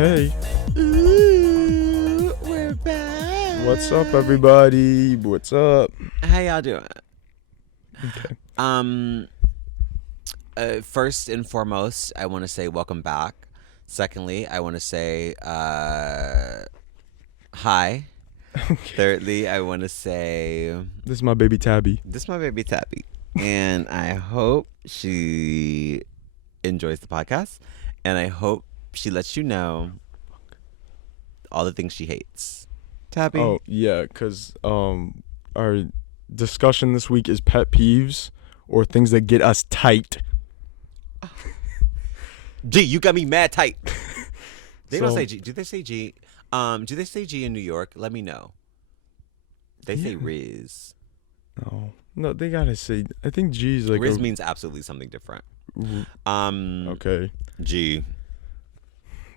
Okay. Ooh, we're back. What's up, everybody? What's up? How y'all doing? Okay. First and foremost, I want to say welcome back. Secondly, I want to say hi. Thirdly, I want to say This is my baby Tabby. this is my baby Tabby, and I hope she enjoys the podcast, and I hope she lets you know all the things she hates. Tabby. Oh, yeah, because our discussion this week is pet peeves or things that get us tight. G, you got me mad tight. They don't So- say G. Do they say G? Do they say G in New York? Let me know. They say Yeah. Riz. No, they gotta say. I think G's like. Riz means absolutely something different. Okay. G.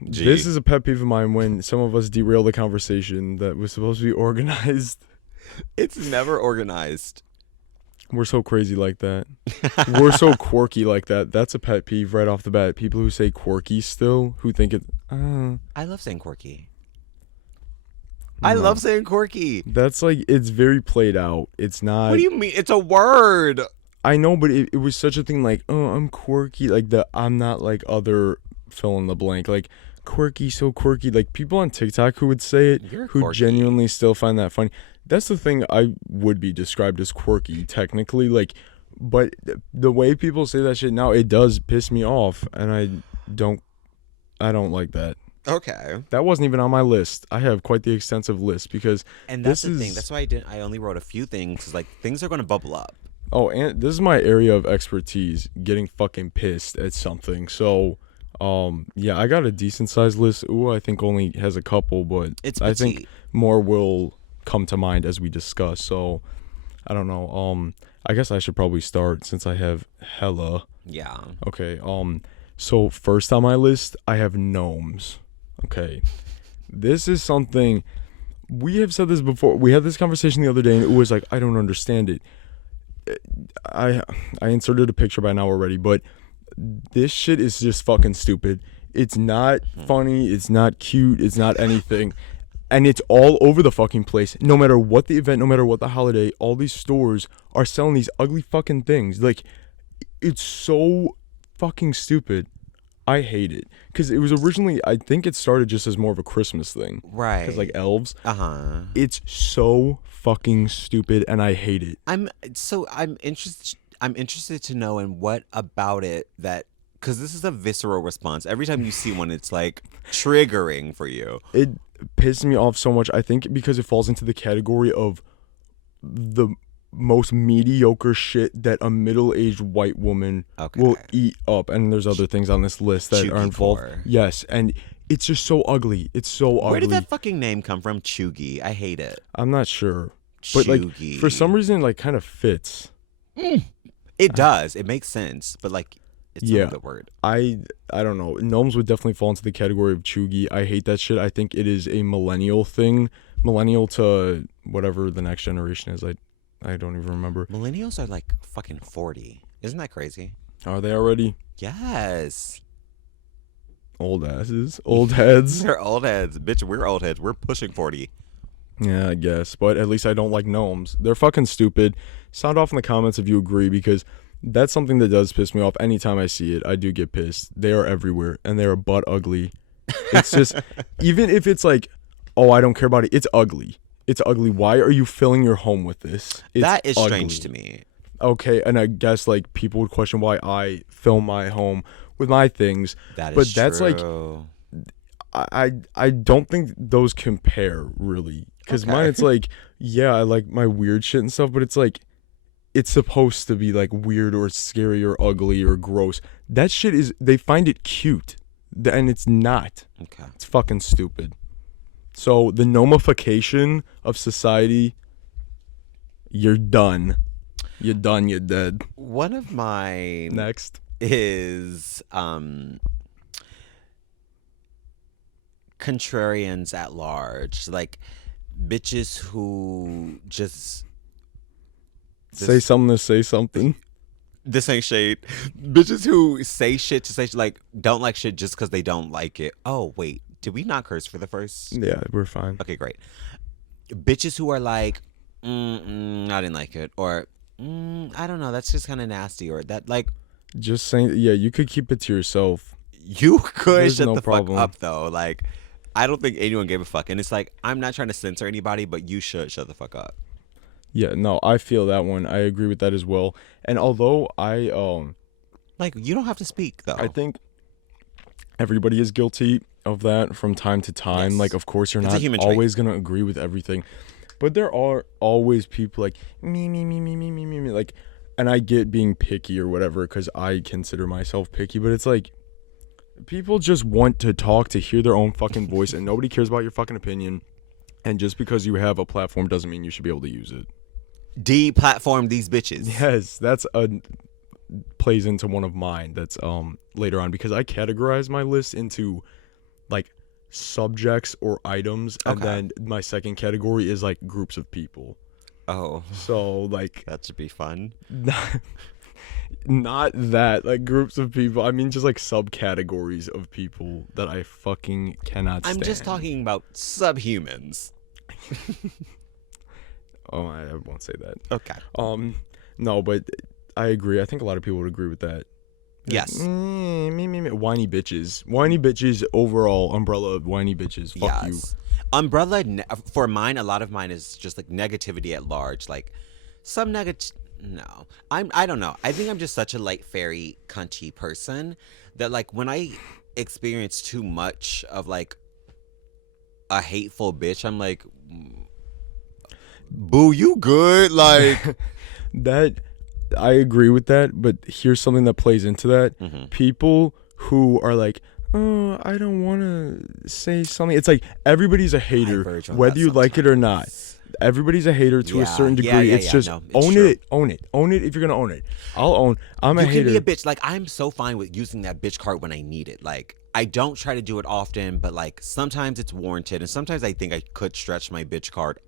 G. This is a pet peeve of mine when some of us derail the conversation that was supposed to be organized. It's never organized. We're so crazy like that. We're so quirky like that. That's a pet peeve right off the bat. People who say quirky still, who think it. I love saying quirky. I love saying quirky. That's like, it's very played out. It's not. What do you mean? It's a word. I know, but it was such a thing like, oh, I'm quirky. Like, I'm not like other fill in the blank. Like, quirky, so quirky. Like, people on TikTok who would say it, You're who quirky. genuinely still find that funny. That's the thing. I would be described as quirky, technically. Like, but the way people say that shit now, it does piss me off. And I don't like that. Okay. That wasn't even on my list. I have quite the extensive list because And that's this the thing. is- That's why I only wrote a few things. 'Cause, like, things are going to bubble up. Oh, and this is my area of expertise, getting fucking pissed at something. So, yeah, I got a decent sized list. Ooh, I think only has a couple, but It's I petite. think more will come to mind as we discuss. So, I don't know. I guess I should probably start since I have hella. Yeah. Okay. So first on my list, I have gnomes. Okay. This is something we have said this before. We had this conversation the other day and it was like, I don't understand it. I inserted a picture by now already, but this shit is just fucking stupid. It's not funny, it's not cute, it's not anything. And it's all over the fucking place. No matter what the event, no matter what the holiday, all these stores are selling these ugly fucking things. Like, it's so fucking stupid. I hate it. Because it was originally, I think it started just as more of a Christmas thing. Right. Because, like, elves. Uh-huh. It's so fucking stupid, and I hate it. I'm interested to know in what about it that, because this is a visceral response. Every time you see one, it's like triggering for you. It pisses me off so much. I think because it falls into the category of the most mediocre shit that a middle-aged white woman will eat up. And there's other things on this list that are Chuggy involved. poor. Yes, and it's just so ugly. It's so ugly. Where did that fucking name come from? Chuggy. I hate it. I'm not sure. But like, Chuggy. for some reason, like, kind of fits. It does. It makes sense. But like, it's Yeah. not the word. I don't know. Gnomes would definitely fall into the category of chuggy. I hate that shit. I think it is a millennial thing. Millennial to whatever the next generation is. I don't even remember. Millennials are like fucking 40. Isn't that crazy? Are they already? Yes. Old asses. Old heads. They're old heads. Bitch, we're old heads. We're pushing 40. Yeah, I guess. But at least I don't like gnomes. They're fucking stupid. Sound off in the comments if you agree, because that's something that does piss me off. Anytime I see it, I do get pissed. They are everywhere, and they are butt ugly. It's just, even if it's like, oh, I don't care about it, it's ugly. It's ugly. Why are you filling your home with this? It's That is ugly. strange to me. Okay, and I guess like people would question why I fill my home with my things. That is But that's like, true. I don't think those compare really, because Okay. mine it's like, yeah, I like my weird shit and stuff, but it's like, it's supposed to be like weird or scary or ugly or gross. That shit is, they find it cute, and it's not. Okay. It's fucking stupid. So the nomification of society, you're done. You're done. You're dead. One of mine Next. is contrarians at large, like bitches who just Say something to say something. this ain't shade. Bitches who say shit to say like don't like shit just because they don't like it. Oh wait, Did we not curse for the first? Yeah, we're fine. Okay, great. Bitches who are like, I didn't like it, or I don't know, that's just kind of nasty, or that like. Just saying, yeah, you could keep it to yourself. You could There's shut no the problem. fuck up though. Like, I don't think anyone gave a fuck, and it's like I'm not trying to censor anybody, but you should shut the fuck up. Yeah, no, I feel that one. I agree with that as well. And although Like, you don't have to speak though. I think everybody is guilty of that from time to time. Yes. Like, of course, you're It's a not human trait. always gonna agree with everything, but there are always people like me, like, and I get being picky or whatever because I consider myself picky, but it's like people just want to talk to hear their own fucking voice, and nobody cares about your fucking opinion. And just because you have a platform doesn't mean you should be able to use it. Deplatform these bitches. Yes, that's plays into one of mine. That's later on because I categorize my list into like subjects or items, and Okay. then my second category is like groups of people. Oh, So like that should be fun. not that like groups of people. I mean just like subcategories of people that I fucking cannot stand. I'm just talking about subhumans. Oh, I won't say that. Okay. No, but I agree. I think a lot of people would agree with that. Yes. Whiny bitches overall, umbrella of whiny bitches. Fuck you. Umbrella for mine. A lot of mine is just like negativity at large. Like some No, I don't know. I think I'm just such a like fairy cunty person that like when I experience too much of like a hateful bitch, I'm like, boo, you good? Like That I agree with that, but here's something that plays into that. Mm-hmm. People who are like, oh, I don't want to say something. It's like everybody's a hater, verge on whether that you like it or not. sometimes. Everybody's a hater to a Yeah, certain yeah, degree. yeah, It's yeah, just no, it's own true. it if you're gonna own it. I'll own. I'm a You hater. can be a bitch. Like I'm so fine with using that bitch card when I need it. Like I don't try to do it often, but like sometimes it's warranted, and sometimes I think I could stretch my bitch card.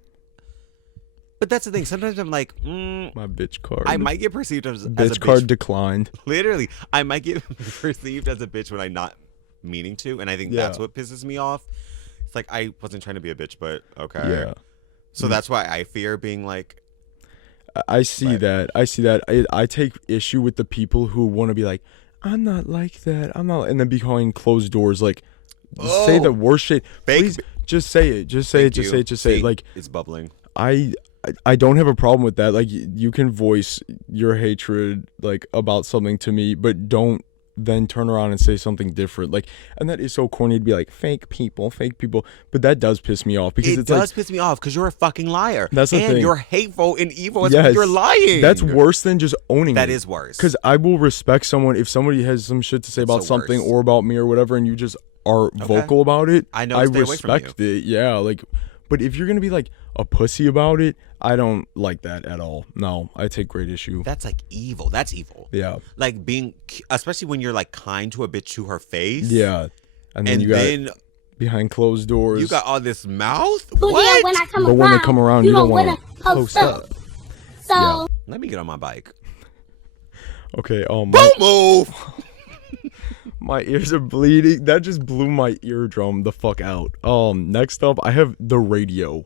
But that's the thing. Sometimes I'm like, My bitch card. I might get perceived as a bitch bitch. card declined. Literally, I might get perceived as a bitch when I'm not meaning to, and I think that's Yeah. what pisses me off. It's like I wasn't trying to be a bitch, but okay. Yeah. So that's why I fear being like, I see that. I take issue with the people who want to be like, I'm not like that. I'm not, and then behind closed doors, like, say the worst shit. Fake Please, just say it. Just say it. Just say it. Just say it. Like, it's bubbling. I don't have a problem with that. Like, you can voice your hatred like about something to me, but don't then turn around and say something different. Like, and that is so corny to be like fake people. But that does piss me off because It it's does like, piss me off because you're a fucking liar. That's the and thing. you're hateful and evil. yes, You're lying. That's worse than just owning it. That is worse. Because I will respect someone if somebody has some shit to say about the something worst. or about me or whatever, and you just are vocal about it. I know I to stay away from respect it. Yeah, like, but if you're gonna be like a pussy about it, I don't like that at all. No, I take great issue. That's like evil. That's evil. Yeah, Like being, especially when you're like kind to a bitch to her face. yeah, and then you got behind closed doors. you got all this mouth. But What? yeah, when I come but around, when they come around, you don't want wanna to post up. So Yeah. Let me get on my bike. Okay. Don't move. My ears are bleeding. That just blew my eardrum the fuck out. Next up, I have the radio.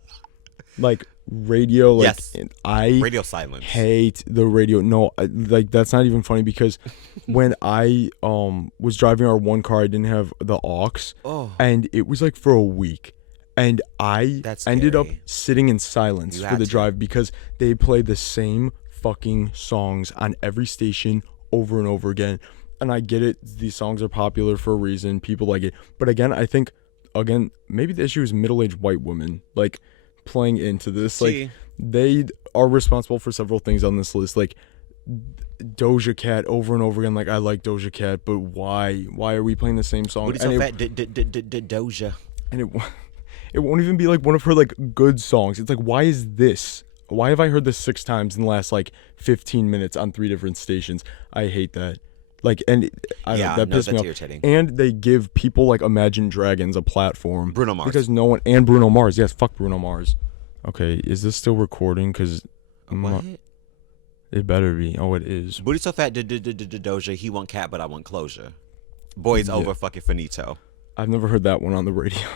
Like radio. Like, Yes. I Radio silence. hate the radio. No, like that's not even funny because when I was driving our one car, I didn't have the aux, Oh. and it was like for a week, and I That's ended up scary. sitting in silence You for had the to. drive because they play the same fucking songs on every station over and over again. And I get it, these songs are popular for a reason, people like it. But again, I think, maybe the issue is middle-aged white women, like, playing into this. Like, See. they are responsible for several things on this list, like Doja Cat over and over again. Like, I like Doja Cat, but why? Why are we playing the same song? Booty so fat. Doja. And it won't even be, like, one of her, like, good songs. It's like, why is this? Why have I heard this 6 times in the last, like, 15 minutes on 3 different stations? I hate that. Like, and I don't know, that pissed me that's off. irritating. And they give people like Imagine Dragons a platform. Bruno Mars. Because no one, and Bruno Mars. Yes, fuck Bruno Mars. Okay, is this still recording? Because What? it better be. Oh, it is. Booty so fat. Doja. He want cat, but I want closure. Boys over fucking finito. I've never heard that one on the radio.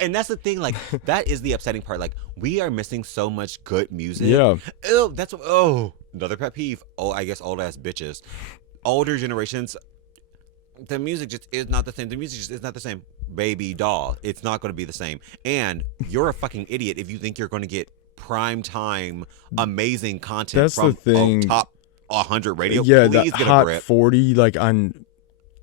And that's the thing, like, that is the upsetting part. Like, we are missing so much good music. Yeah. Ew, another pet peeve. Oh, I guess old ass bitches. Older generations, the music just is not the same. The music just is not the same. Baby doll, it's not going to be the same. And you're a fucking idiot if you think you're going to get prime time, amazing content That's from the thing. top 100 radio. Yeah, Please that get a Hot grip. 40, like on,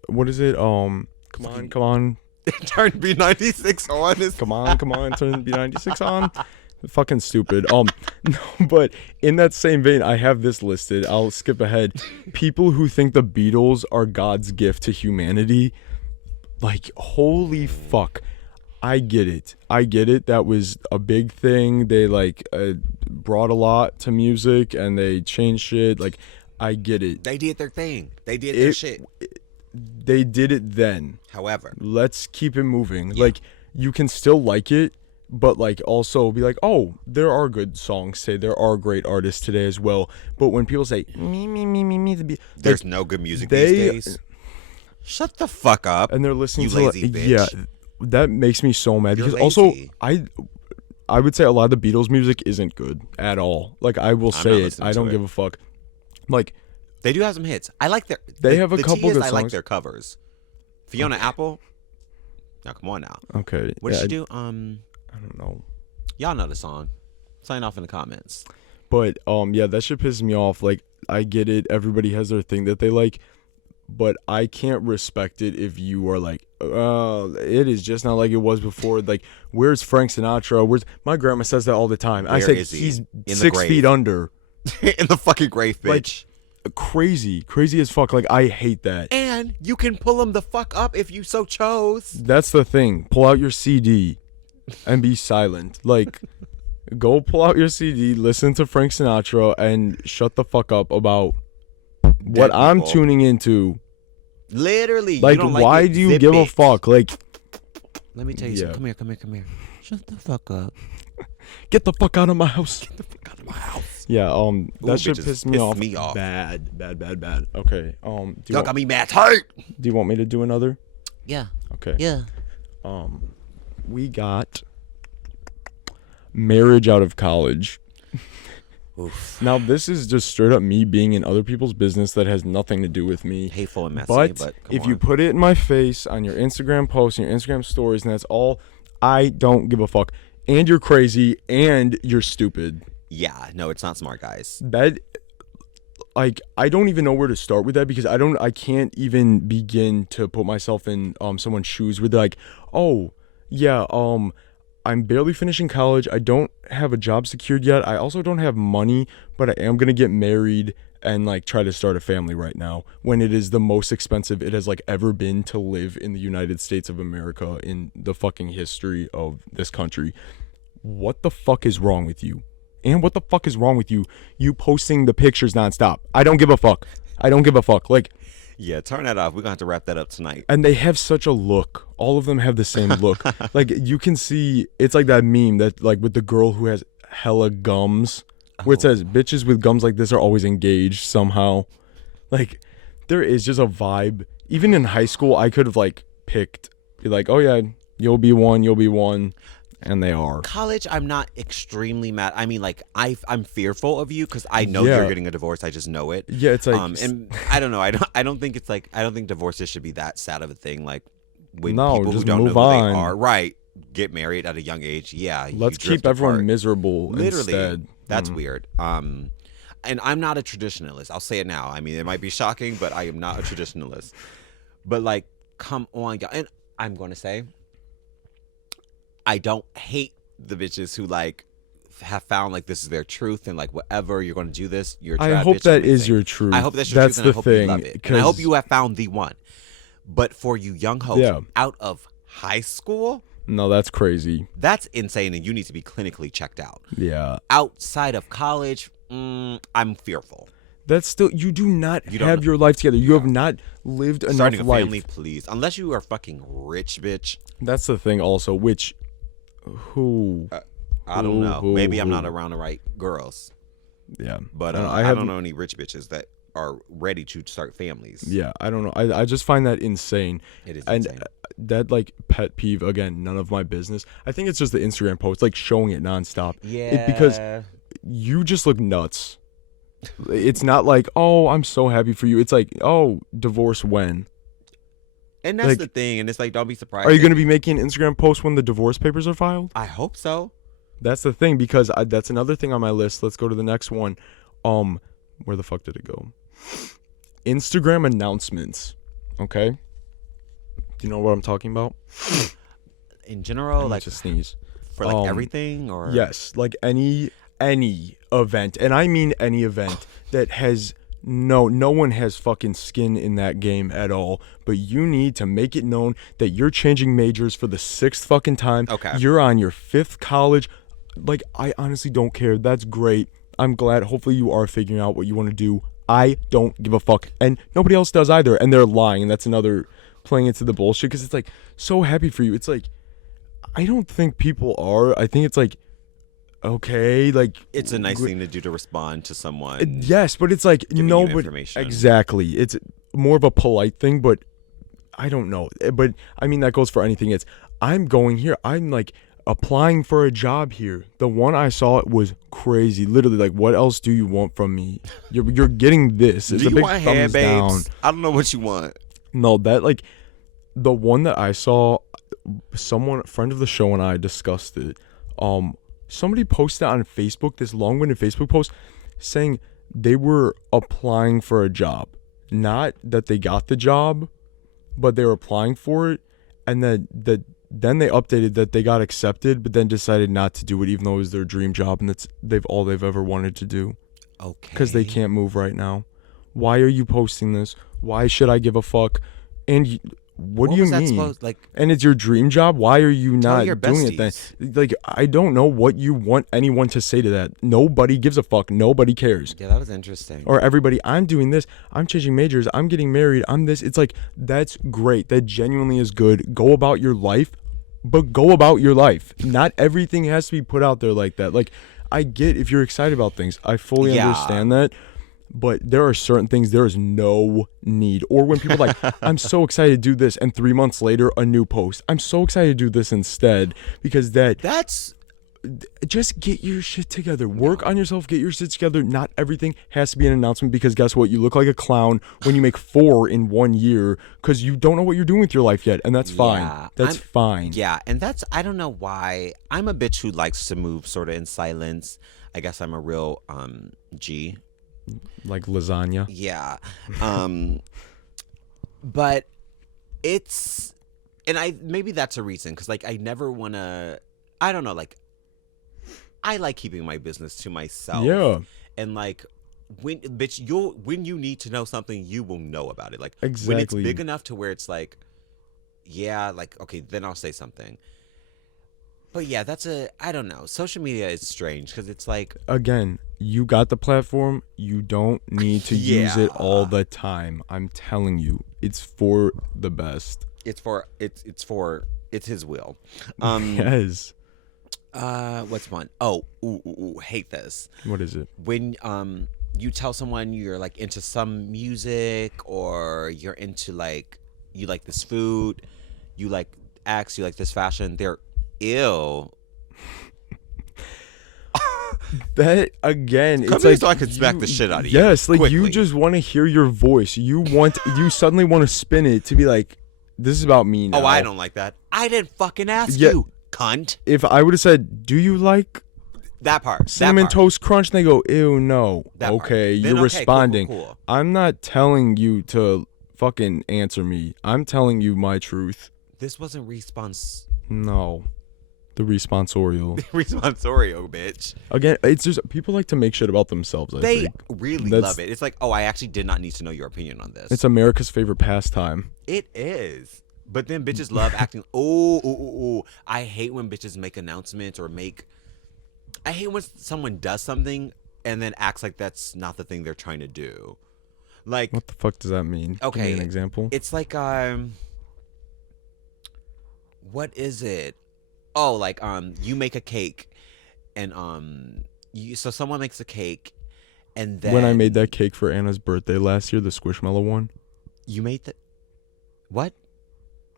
what is it? Come on. Turn B96 on. Come on, turn B96 on. Fucking stupid. No, but in that same vein, I have this listed. I'll skip ahead. People who think the Beatles are God's gift to humanity, like, holy fuck. I get it. That was a big thing. They like brought a lot to music and they changed shit. Like, I get it. They did their thing. They did their shit. They did it then. However, let's keep it moving. Yeah. Like, you can still like it, but like also be like, oh, there are good songs today. There are great artists today as well. But when people say me, there's no good music these days. Shut the fuck up. And they're listening you to lazy bitch. Yeah, that makes me so mad. You're because lazy. also I would say a lot of the Beatles music isn't good at all. Like, I will say it. I don't give a fuck. Like, they do have some hits. I like their. They have a couple good songs. I like their covers. Fiona Apple. Now come on now. Okay. What did she do? I don't know. Y'all know the song. Sign off in the comments. But yeah, that shit pisses me off. Like, I get it. Everybody has their thing that they like, but I can't respect it if you are like, it is just not like it was before. Like, where's Frank Sinatra? Where's my grandma says that all the time. Where I say is he? he's In 6 feet under. In the fucking grave, bitch. Like, crazy as fuck. Like, I hate that. And you can pull him the fuck up if you so chose. That's the thing. Pull out your CD and be silent. Like, go pull out your CD, listen to Frank Sinatra, and shut the fuck up about what I'm tuning into. Literally. Like, you don't why like it, do you zip give a it. fuck? Like, let me tell you something. Come here. Shut the fuck up. Get the fuck out of my house. Get the fuck out of my house. Yeah, that Ooh, shit pissed me off. Bad. Okay. Y'all got me mad tight. Do you want me to do another? Yeah. Okay. Yeah. We got marriage out of college. Oof. Now, this is just straight up me being in other people's business that has nothing to do with me. Hateful and messy, but if you put it in my face on your Instagram posts and your Instagram stories, and that's all, I don't give a fuck. And you're crazy, and you're stupid. Yeah, no, it's not smart, guys. That, like, I don't even know where to start with that, because I can't even begin to put myself in someone's shoes with, like, oh, yeah, I'm barely finishing college. I don't have a job secured yet. I also don't have money, but I am going to get married and, like, try to start a family right now, when it is the most expensive it has, like, ever been to live in the United States of America in the fucking history of this country. What the fuck is wrong with you? And what the fuck is wrong with you posting the pictures nonstop? I don't give a fuck. Like, yeah, turn that off. We're gonna have to wrap that up tonight. And they have such a look. All of them have the same look. Like, you can see, it's like that meme that, like, with the girl who has hella gums, where it says bitches with gums like this are always engaged somehow. Like, there is just a vibe. Even in high school, I could have, like, picked, be like, oh yeah, you'll be one. And they are. College, I'm not extremely mad. I mean, like, I'm fearful of you because I know you're getting a divorce. I just know it. Yeah, it's like, and I don't know. I don't think it's like, I don't think divorces should be that sad of a thing. Like, when no, people just who don't move know who on. they are, right, get married at a young age. Yeah, let's keep everyone apart. miserable. Literally, instead. That's weird. And I'm not a traditionalist. I'll say it now. I mean, it might be shocking, but I am not a traditionalist. But, like, come on, y'all. And I'm going to say, I don't hate the bitches who, like, have found, like, this is their truth and, like, whatever, you're going to do this. You're a I trad hope bitch, that amazing. is your truth. I hope that's your truth, and I hope you love it. And I hope you have found the one. But for you young hoes out of high school, no, that's crazy. That's insane, and you need to be clinically checked out. Yeah. Outside of college, I'm fearful. That's still, you do not have your life together. You have not lived enough life. Starting a family, please. Unless you are fucking rich, bitch. That's the thing also, which, I don't know. Maybe I'm not around the right girls. Yeah. But I don't know any rich bitches that are ready to start families. Yeah, I don't know. I just find that insane. It is And insane. that like pet peeve, again, none of my business. I think it's just the Instagram post, like showing it nonstop. Because Yeah. you just look nuts. It's not like, oh, I'm so happy for you. It's like, oh, divorce when? And that's like, the thing. And it's like, don't be surprised. Are you going to be making an Instagram post when the divorce papers are filed? I hope so. That's the thing, because that's another thing on my list. Let's go to the next one. Where the fuck did it go? Instagram announcements. Okay. Do you know what I'm talking about? In general, like to sneeze. for like everything, or yes, like any event, and I mean any event that has no one has fucking skin in that game at all, but you need to make it known that you're changing majors for the 6th fucking time. Okay. You're on your 5th college. Like, I honestly don't care. That's great. I'm glad. Hopefully you are figuring out what you want to do. I don't give a fuck, and nobody else does either, and they're lying, and that's another playing into the bullshit, because it's like, so happy for you. It's like, I don't think people are. I think it's like, okay, like, it's a nice thing to do to respond to someone. yes, but it's like, no, you but information. exactly, it's more of a polite thing, but I don't know. But I mean, that goes for anything. It's, I'm going here, I'm like applying for a job here. The one I saw, it was crazy. Literally, like, what else do you want from me? You're getting this. It's Do a you big want thumbs hair, babes? down. I don't know what you want. No, that, like, the one that I saw, someone, a friend of the show, and I discussed it. Somebody posted on Facebook, this long-winded Facebook post, saying they were applying for a job. Not that they got the job, but they were applying for it, and then they updated that they got accepted, but then decided not to do it, even though it was their dream job, and that's all they've ever wanted to do. Okay. Because they can't move right now. Why are you posting this? Why should I give a fuck? And what do you was that mean? supposed, like, and it's your dream job? Why are you tell not your doing it then? besties. Like, I don't know what you want anyone to say to that. Nobody gives a fuck. Nobody cares. Yeah, that was interesting. Or everybody, I'm doing this. I'm changing majors. I'm getting married. I'm this. It's like, that's great. That genuinely is good. Go about your life, but go about your life. Not everything has to be put out there like that. Like, I get if you're excited about things. I fully understand that. But there are certain things there is no need. Or when people are like, I'm so excited to do this, and 3 months later, a new post. I'm so excited to do this instead, because That's just get your shit together. Work on yourself. Get your shit together. Not everything has to be an announcement, because guess what? You look like a clown when you make 4 in 1 year because you don't know what you're doing with your life yet, and that's fine. That's fine. Yeah, and that's, I don't know why. I'm a bitch who likes to move sort of in silence. I guess I'm a real G. Like lasagna. Yeah. But it's, and maybe that's a reason, because like I never want to, I don't know, like I like keeping my business to myself. Yeah. And like, when you need to know something, you will know about it. Like, Exactly. when it's big enough to where it's like, yeah, like, okay, then I'll say something. But yeah, I don't know. Social media is strange, because it's like, again, you got the platform. You don't need to use it all Yeah. the time. I'm telling you, it's for the best. it's his will. Yes. What's one? Oh, hate this. What is it? When you tell someone you're like into some music, or you're into like, you like this food, you like X, you like this fashion, they're ew. That again, Come it's here like, so I can smack the shit out of you. Yes, like, you quickly. just want to hear your voice. You suddenly want to spin it to be like, this is about me now. Oh, I don't like that. I didn't fucking ask Yeah. you, cunt. If I would have said, do you like That part. Cinnamon that part. Toast Crunch? And they go, ew, no. That part. Okay, Then, you're okay, cool, responding. cool. I'm not telling you to fucking answer me. I'm telling you my truth. This wasn't response. No. The responsorial. Responsorio, bitch. Again, it's just, people like to make shit about themselves, I They think. really That's- love it. It's like, oh, I actually did not need to know your opinion on this. It's America's favorite pastime. It is. But then bitches love acting. Oh. I hate when bitches make announcements or I hate when someone does something and then acts like that's not the thing they're trying to do. Like, What the fuck does that mean? okay, Give me an example. It's like, what is it? Oh, like, you make a cake, and so someone makes a cake, And then when I made that cake for Anna's birthday last year, the Squishmallow one. You made the what?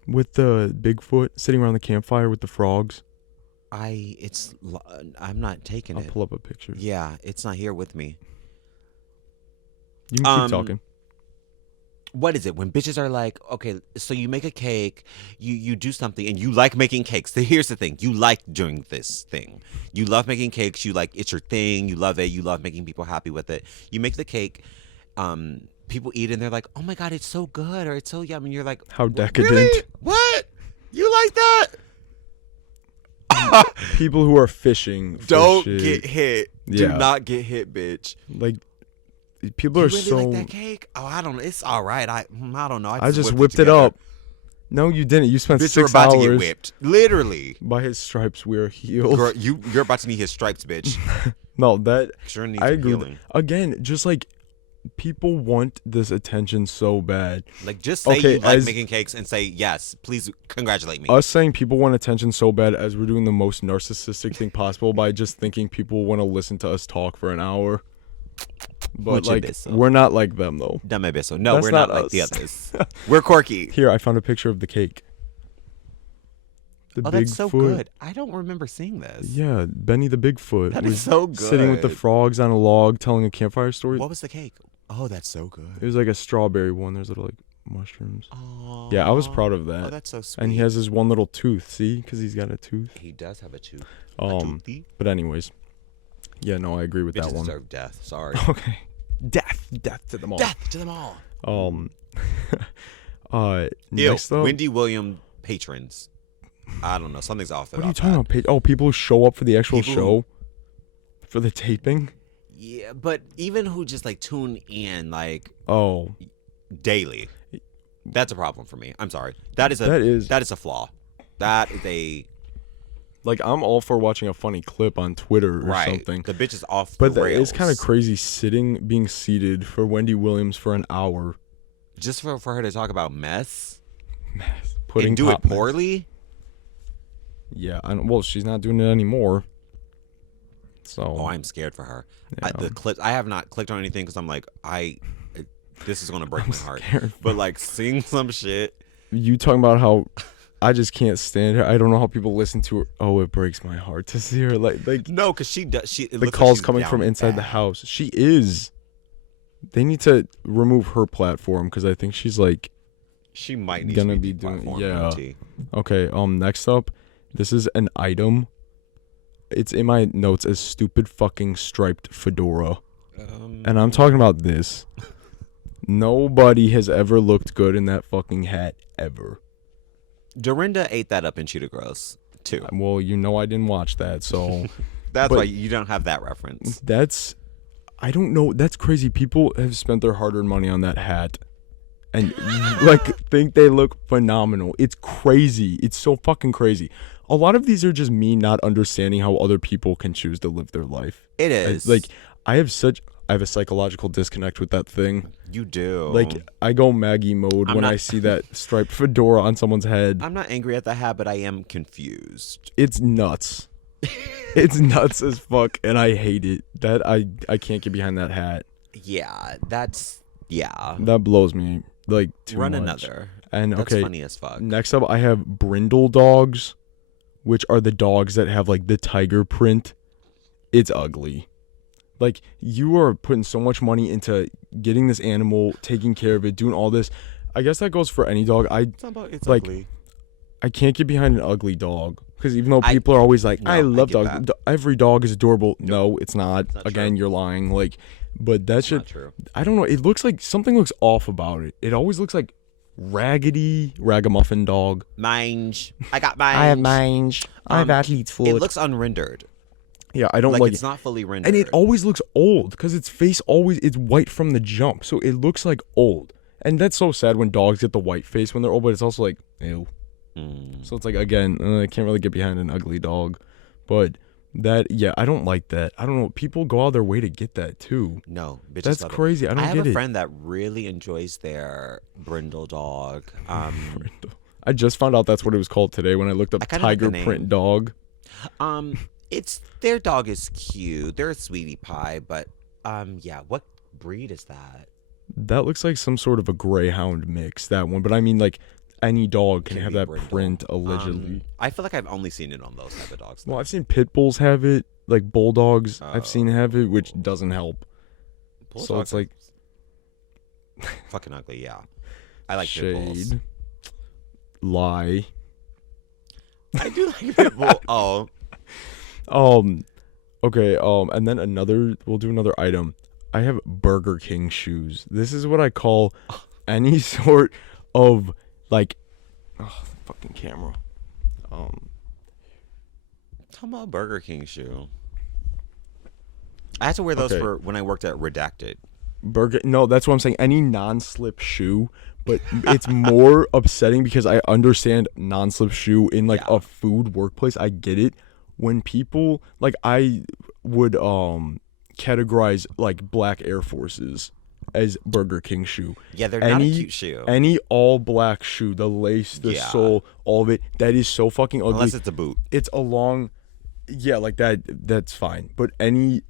With the Bigfoot sitting around the campfire with the frogs. I'm not taking I'll it. pull up a picture. Yeah, it's not here with me. You can keep talking. What is it when bitches are like, okay, so you make a cake, you do something, and you like making cakes. So here's the thing: you like doing this thing. You love making cakes. You like it's your thing. You love it. You love making people happy with it. You make the cake. People eat it and they're like, oh my god, it's so good or it's so yummy. And you're like, How decadent. Really? What? You like that? People who are fishing for Don't shit. get hit. Yeah. Do not get hit, bitch. Like, people You are really so. like that cake? Oh, I don't know. It's all right. I don't know. I just whipped it up. No, you didn't. You spent Bitch, 6 you're about hours. to get whipped. Literally. By his stripes, we are healed. Girl, you're about to need his stripes, bitch. No, that Sure needs I agree. healing. Again, just like people want this attention so bad. Like, just say Okay, you like as- making cakes and say, yes, please congratulate me. Us saying people want attention so bad as we're doing the most narcissistic thing possible by just thinking people want to listen to us talk for an hour. But Mucho like, beso. we're not like them though. Dame beso. No, That's we're not not like the us. others. We're quirky. Here, I found a picture of the cake. The Oh, that's so Bigfoot. good. I don't remember seeing this. Yeah, Benny the Bigfoot. That was is so good. Sitting with the frogs on a log, telling a campfire story. What was the cake? Oh, that's so It good. was like a strawberry one. There's little like mushrooms. Oh, Yeah, I was proud of that. Oh, that's so sweet. And he has his one little tooth. See, because he's got a tooth. He does have a tooth. But anyways, yeah, no, I agree with Bitches that one. deserve death. Sorry. Okay, death to them all. Death to them all. Next up, Wendy Williams patrons. I don't know. Something's off. what are you talking about? Oh, people who show up for the actual People show, for the taping. Yeah, but even who just like tune in like Oh, daily, that's a problem for me. I'm sorry. That is a flaw. That is a like I'm all for watching a funny clip on Twitter or something. The bitch is off But the rails. it's kind of crazy being seated for Wendy Williams for an hour. Just for her to talk about mess Pudding and do it pop mess. poorly. Yeah, well, she's not doing it anymore. So. Oh, I'm scared for her. Yeah. The clips. I have not clicked on anything because I'm like, this is gonna break my heart. scared. But like seeing some shit. You talking about how I just can't stand her. I don't know how people listen to her. Oh, it breaks my heart to see her like No, because she does. It the looks like calls she's coming down from inside the bad. house. She is. They need to remove her platform because I think she's like She might need gonna to be be doing. deplatformed, Yeah. OT. Okay. Next up, this is an item. It's in my notes as stupid fucking striped fedora, and I'm talking about this. Nobody has ever looked good in that fucking hat ever. Dorinda ate that up in Cheetah Girls too. Well, you know I didn't watch that, so That's but- why you don't have that reference. I don't know. That's crazy. People have spent their hard-earned money on that hat, and like think they look phenomenal. It's crazy. It's so fucking crazy. A lot of these are just me not understanding how other people can choose to live their life. It is I have a psychological disconnect with that thing. you do. Like I go Maggie mode when I see that striped fedora on someone's head. I'm not angry at the hat, but I am confused. It's nuts. It's nuts as fuck, and I hate it. That I can't get behind that hat. Yeah, That blows me like too Run much. another. And That's okay, funny as fuck. next up I have brindle dogs, which are the dogs that have like the tiger print. It's ugly. Like you are putting so much money into getting this animal, taking care of it, doing all this. I guess that goes for any dog. It's like, ugly. I can't get behind an ugly dog because even though people are always like, No, I love get dogs. that. Every dog is adorable. No, it's not. not Again, true. you're lying. Like, but that shit. Not true. I don't know. It looks like something looks off about it. It always looks like ragamuffin dog. Mange. I got mange. mange. I have athlete's foot. It looks unrendered. Yeah, I don't Like like it's it. not fully rendered. And it always looks old because its face it's white from the jump, so it looks like old. And that's so sad when dogs get the white face when they're old, but it's also like ew. So it's like again, I can't really get behind an ugly dog, but I don't like that. I don't know. People go out of their way to get that too. No, bitches That's love it. crazy. I don't have get a it. friend that really enjoys their brindle dog. I just found out that's what it was called today when I looked up I kinda like the tiger name. print dog. It's their dog is cute. They're a sweetie pie, but Yeah. What breed is that? That looks like some sort of a greyhound mix, that one. But I mean, like, any dog can Can have be that brindle. print, allegedly. I feel like I've only seen it on those type of dogs, Well, though. I've seen pit bulls have it, like bulldogs. I've seen have it, which Oh. doesn't help. So Bulldogs it's are like fucking ugly. Yeah, I like pit bulls. shade, lie. I do like pit bull. Oh, Okay. And then we'll do another item. I have Burger King shoes. This is what I call any sort of like, oh, fucking camera. talking about Burger King shoe. I had to wear those Okay. for when I worked at Redacted. No, that's what I'm saying. Any non-slip shoe, but it's more upsetting because I understand non-slip shoe in like Yeah. a food workplace. I get it. When people like I would categorize like black Air Forces as Burger King shoe. Yeah, they're not a Any cute shoe. any all black shoe, the lace, the Yeah. sole, all of it, that is so fucking ugly. Unless it's a boot. It's a long, yeah, like that's fine. But anything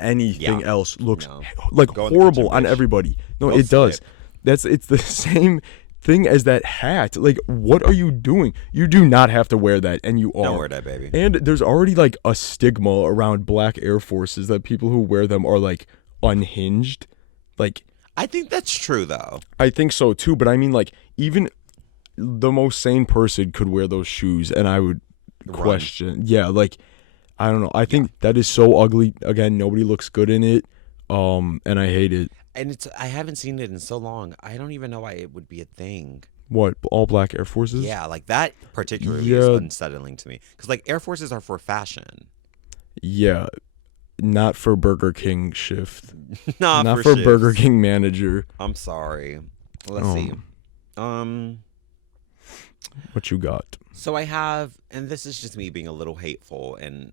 Yeah. else looks No. like Go in the horrible kitchen, on bitch. everybody. No, Go it does. slip. It's the same thing as that hat. Like, what are you doing? You do not have to wear that, and you are. Don't wear that, baby. And there's already like a stigma around black Air Forces that people who wear them are like unhinged. Like, I think that's true, though. I think so too, but I mean, like, even the most sane person could wear those shoes, and I would Run. question. Yeah, like, I don't know. I think that is so ugly. Again, nobody looks good in it, and I hate it. And I haven't seen it in so long. I don't even know why it would be a thing. What, all black Air Forces? Yeah, like that particularly is Yeah. unsettling to me. Because like Air Forces are for fashion. Yeah, not for Burger King shift. Not Not for for Burger shifts. King manager. I'm sorry. Let's see. What you got? So I have, and this is just me being a little hateful and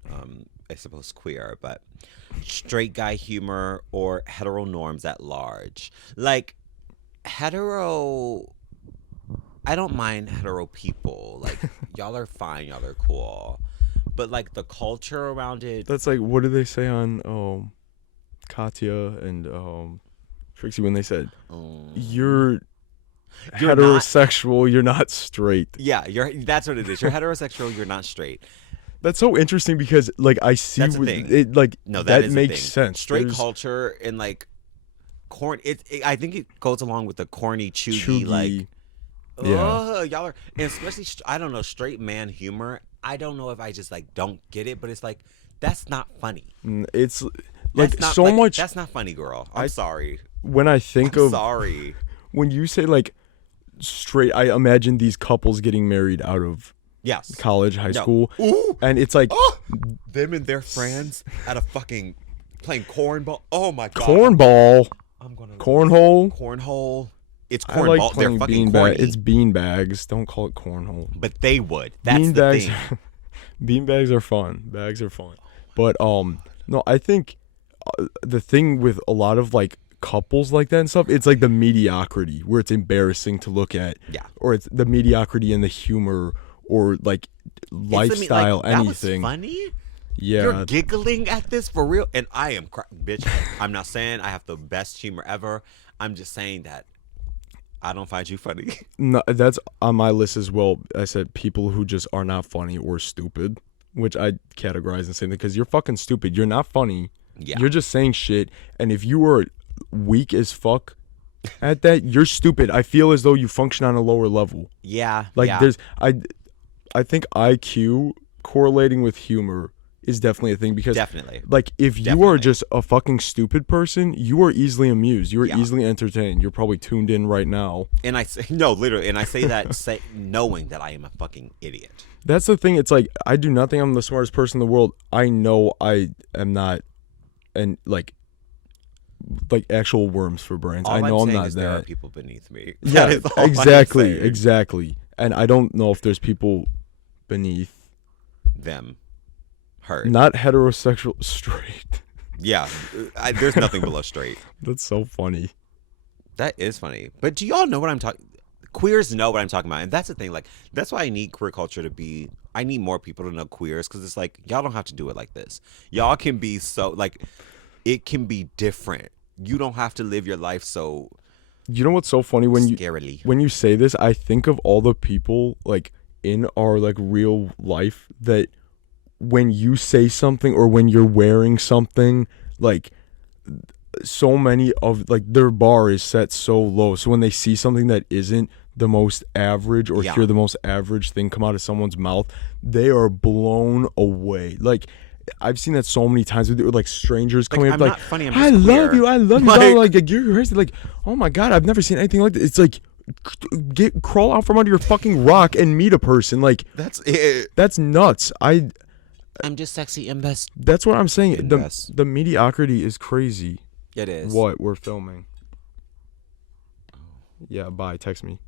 I suppose queer, but straight guy humor or hetero norms at large. Like hetero, I don't mind hetero people. Like y'all are fine, y'all are cool, but like the culture around it. That's like, what did they say on Katya and Trixie when they said you're You're not- heterosexual, you're not straight. Yeah, that's what it is. You're heterosexual, you're not straight. That's so interesting because like I see That's the with thing. it, like No, that is makes the thing. sense. Straight There's culture and like I think it goes along with the corny chuggy, chuggy- like yeah. y'all are, and especially I don't know, straight man humor. I don't know if I just like don't get it, but it's like that's not funny. It's like That's not, so like, much. That's not funny, girl. I'm sorry. When I think I'm of sorry. when you say like straight, I imagine these couples getting married out of Yes. college, high No. school, Ooh. and it's like Them and their friends at a fucking playing cornball. Oh my god. cornball, I'm gonna cornhole. cornhole. It's I like cornball. They're playing fucking corny. beanbag. It's bean bags. Don't call it cornhole. But they would. That's Bean the bags. thing. Bean bags are fun. Bags are fun. But no, I think the thing with a lot of like couples like that and stuff, it's like the mediocrity where it's embarrassing to look at. Yeah. Or it's the mediocrity in the humor or like lifestyle, that anything. was funny. Yeah. You're giggling at this for real, and I am, bitch. I'm not saying I have the best humor ever. I'm just saying that I don't find you funny. No, that's on my list as well. I said people who just are not funny or stupid, which I categorize in the same thing because you're fucking stupid. You're not funny. Yeah. You're just saying shit. And if you are weak as fuck at that, you're stupid. I feel as though you function on a lower level. Yeah. Like yeah. there's I think IQ correlating with humor is definitely a thing because Definitely. like if you are Definitely. just a fucking stupid person, you are easily amused. You are Yeah. easily entertained. You're probably tuned in right now. And I say no, literally, and I say that knowing that I am a fucking idiot. That's the thing. It's like I do not think I'm the smartest person in the world. I know I am not, and like actual worms for brains. All I know I'm I'm saying not is there are that. people beneath me. Yeah, That is all I'm exactly, saying. exactly. And I don't know if there's people beneath, Them. Hurt. not heterosexual, straight. Yeah. There's nothing below straight. That's so funny. That is funny. But do y'all know what I'm talking? Queers know what I'm talking about, and that's the thing. Like that's why I need queer culture to be. I need more people to know queers because it's like y'all don't have to do it like this. Y'all can be so like. it can be different. You don't have to live your life so You know what's so funny scarily. when you say this? I think of all the people like in our like real life that when you say something or when you're wearing something, like so many of like their bar is set so low. So when they see something that isn't the most average or hear the most average thing come out of someone's mouth, they are blown away. Like I've seen that so many times with like strangers coming up I'm like, not funny, I'm I just love queer. you, I love you. Like- Like you're crazy. Like, oh my God, I've never seen anything like this. It's like crawl out from under your fucking rock and meet a person. Like That's it. that's nuts. I'm just sexy and best. That's what I'm saying. Invest. The mediocrity is crazy. It is. What? We're filming. Yeah, bye. Text me.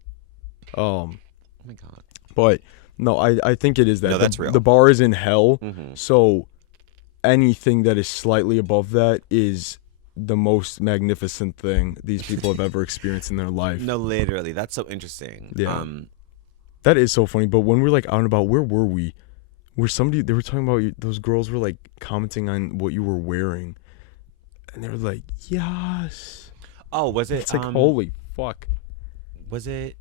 Oh my God. But no, I think it is that. No, that's real. The bar is in hell. Mm-hmm. So anything that is slightly above that is the most magnificent thing these people have ever experienced in their life. No, literally. That's so interesting. Yeah. That is so funny. But when we're like out and about, where were we? They were talking about those girls were like commenting on what you were wearing. And they were like, yes. Oh, was it? It's like, holy fuck. Was it?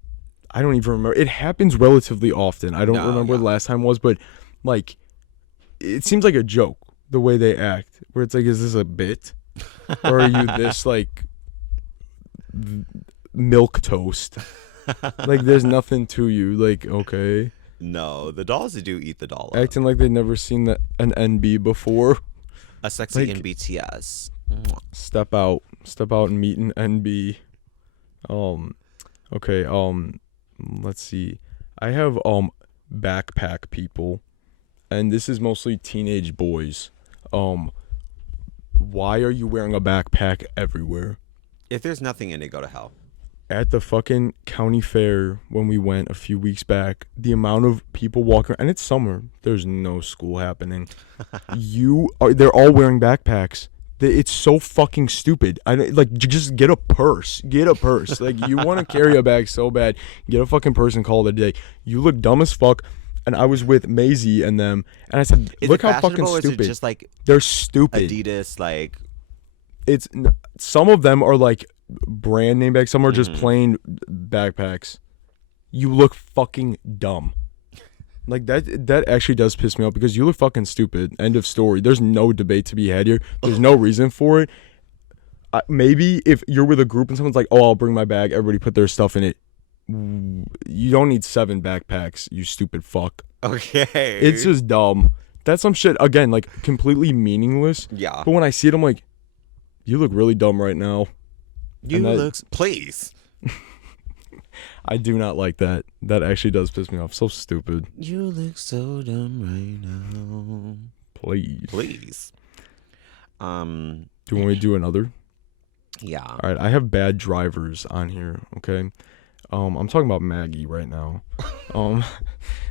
I don't even remember. It happens relatively often. I don't remember what the last time was, but like, it seems like a joke the way they act. Where it's like, is this a bit, or are you this like milk toast? Like, there's nothing to you. Like, okay, No, the dolls do eat the doll up. acting like they've never seen an NB before. A sexy like- in BTS. Step out and meet an NB. Okay. Let's see. I have backpack people, and this is mostly teenage boys. Why are you wearing a backpack everywhere? If there's nothing in it, go to hell. At the fucking county fair when we went a few weeks back, the amount of people walking, and it's summer, there's no school happening. They're all wearing backpacks. It's so fucking stupid. Just get a purse. Like, you want to carry a bag so bad, get a fucking purse and call it a day. You look dumb as fuck. And I was with Maisie and them, and I said, look how fucking Or stupid. is it just like They're stupid. Adidas, like Some of them are like brand name bags. Some are just plain backpacks. You look fucking dumb. Like that actually does piss me off because you look fucking stupid. End of story. There's no debate to be had here. There's no reason for it. Maybe if you're with a group and someone's like, oh, I'll bring my bag. Everybody put their stuff in it. You don't need 7 backpacks, you stupid fuck. okay. It's just dumb. That's some shit, again, like completely meaningless. Yeah. But when I see it, I'm like, you look really dumb right now. Please. I do not like that. That actually does piss me off. So stupid. You look so dumb right now. Please. Do Do you want me to do another? Yeah. All right, I have bad drivers on here, okay? I'm talking about Maggie right now.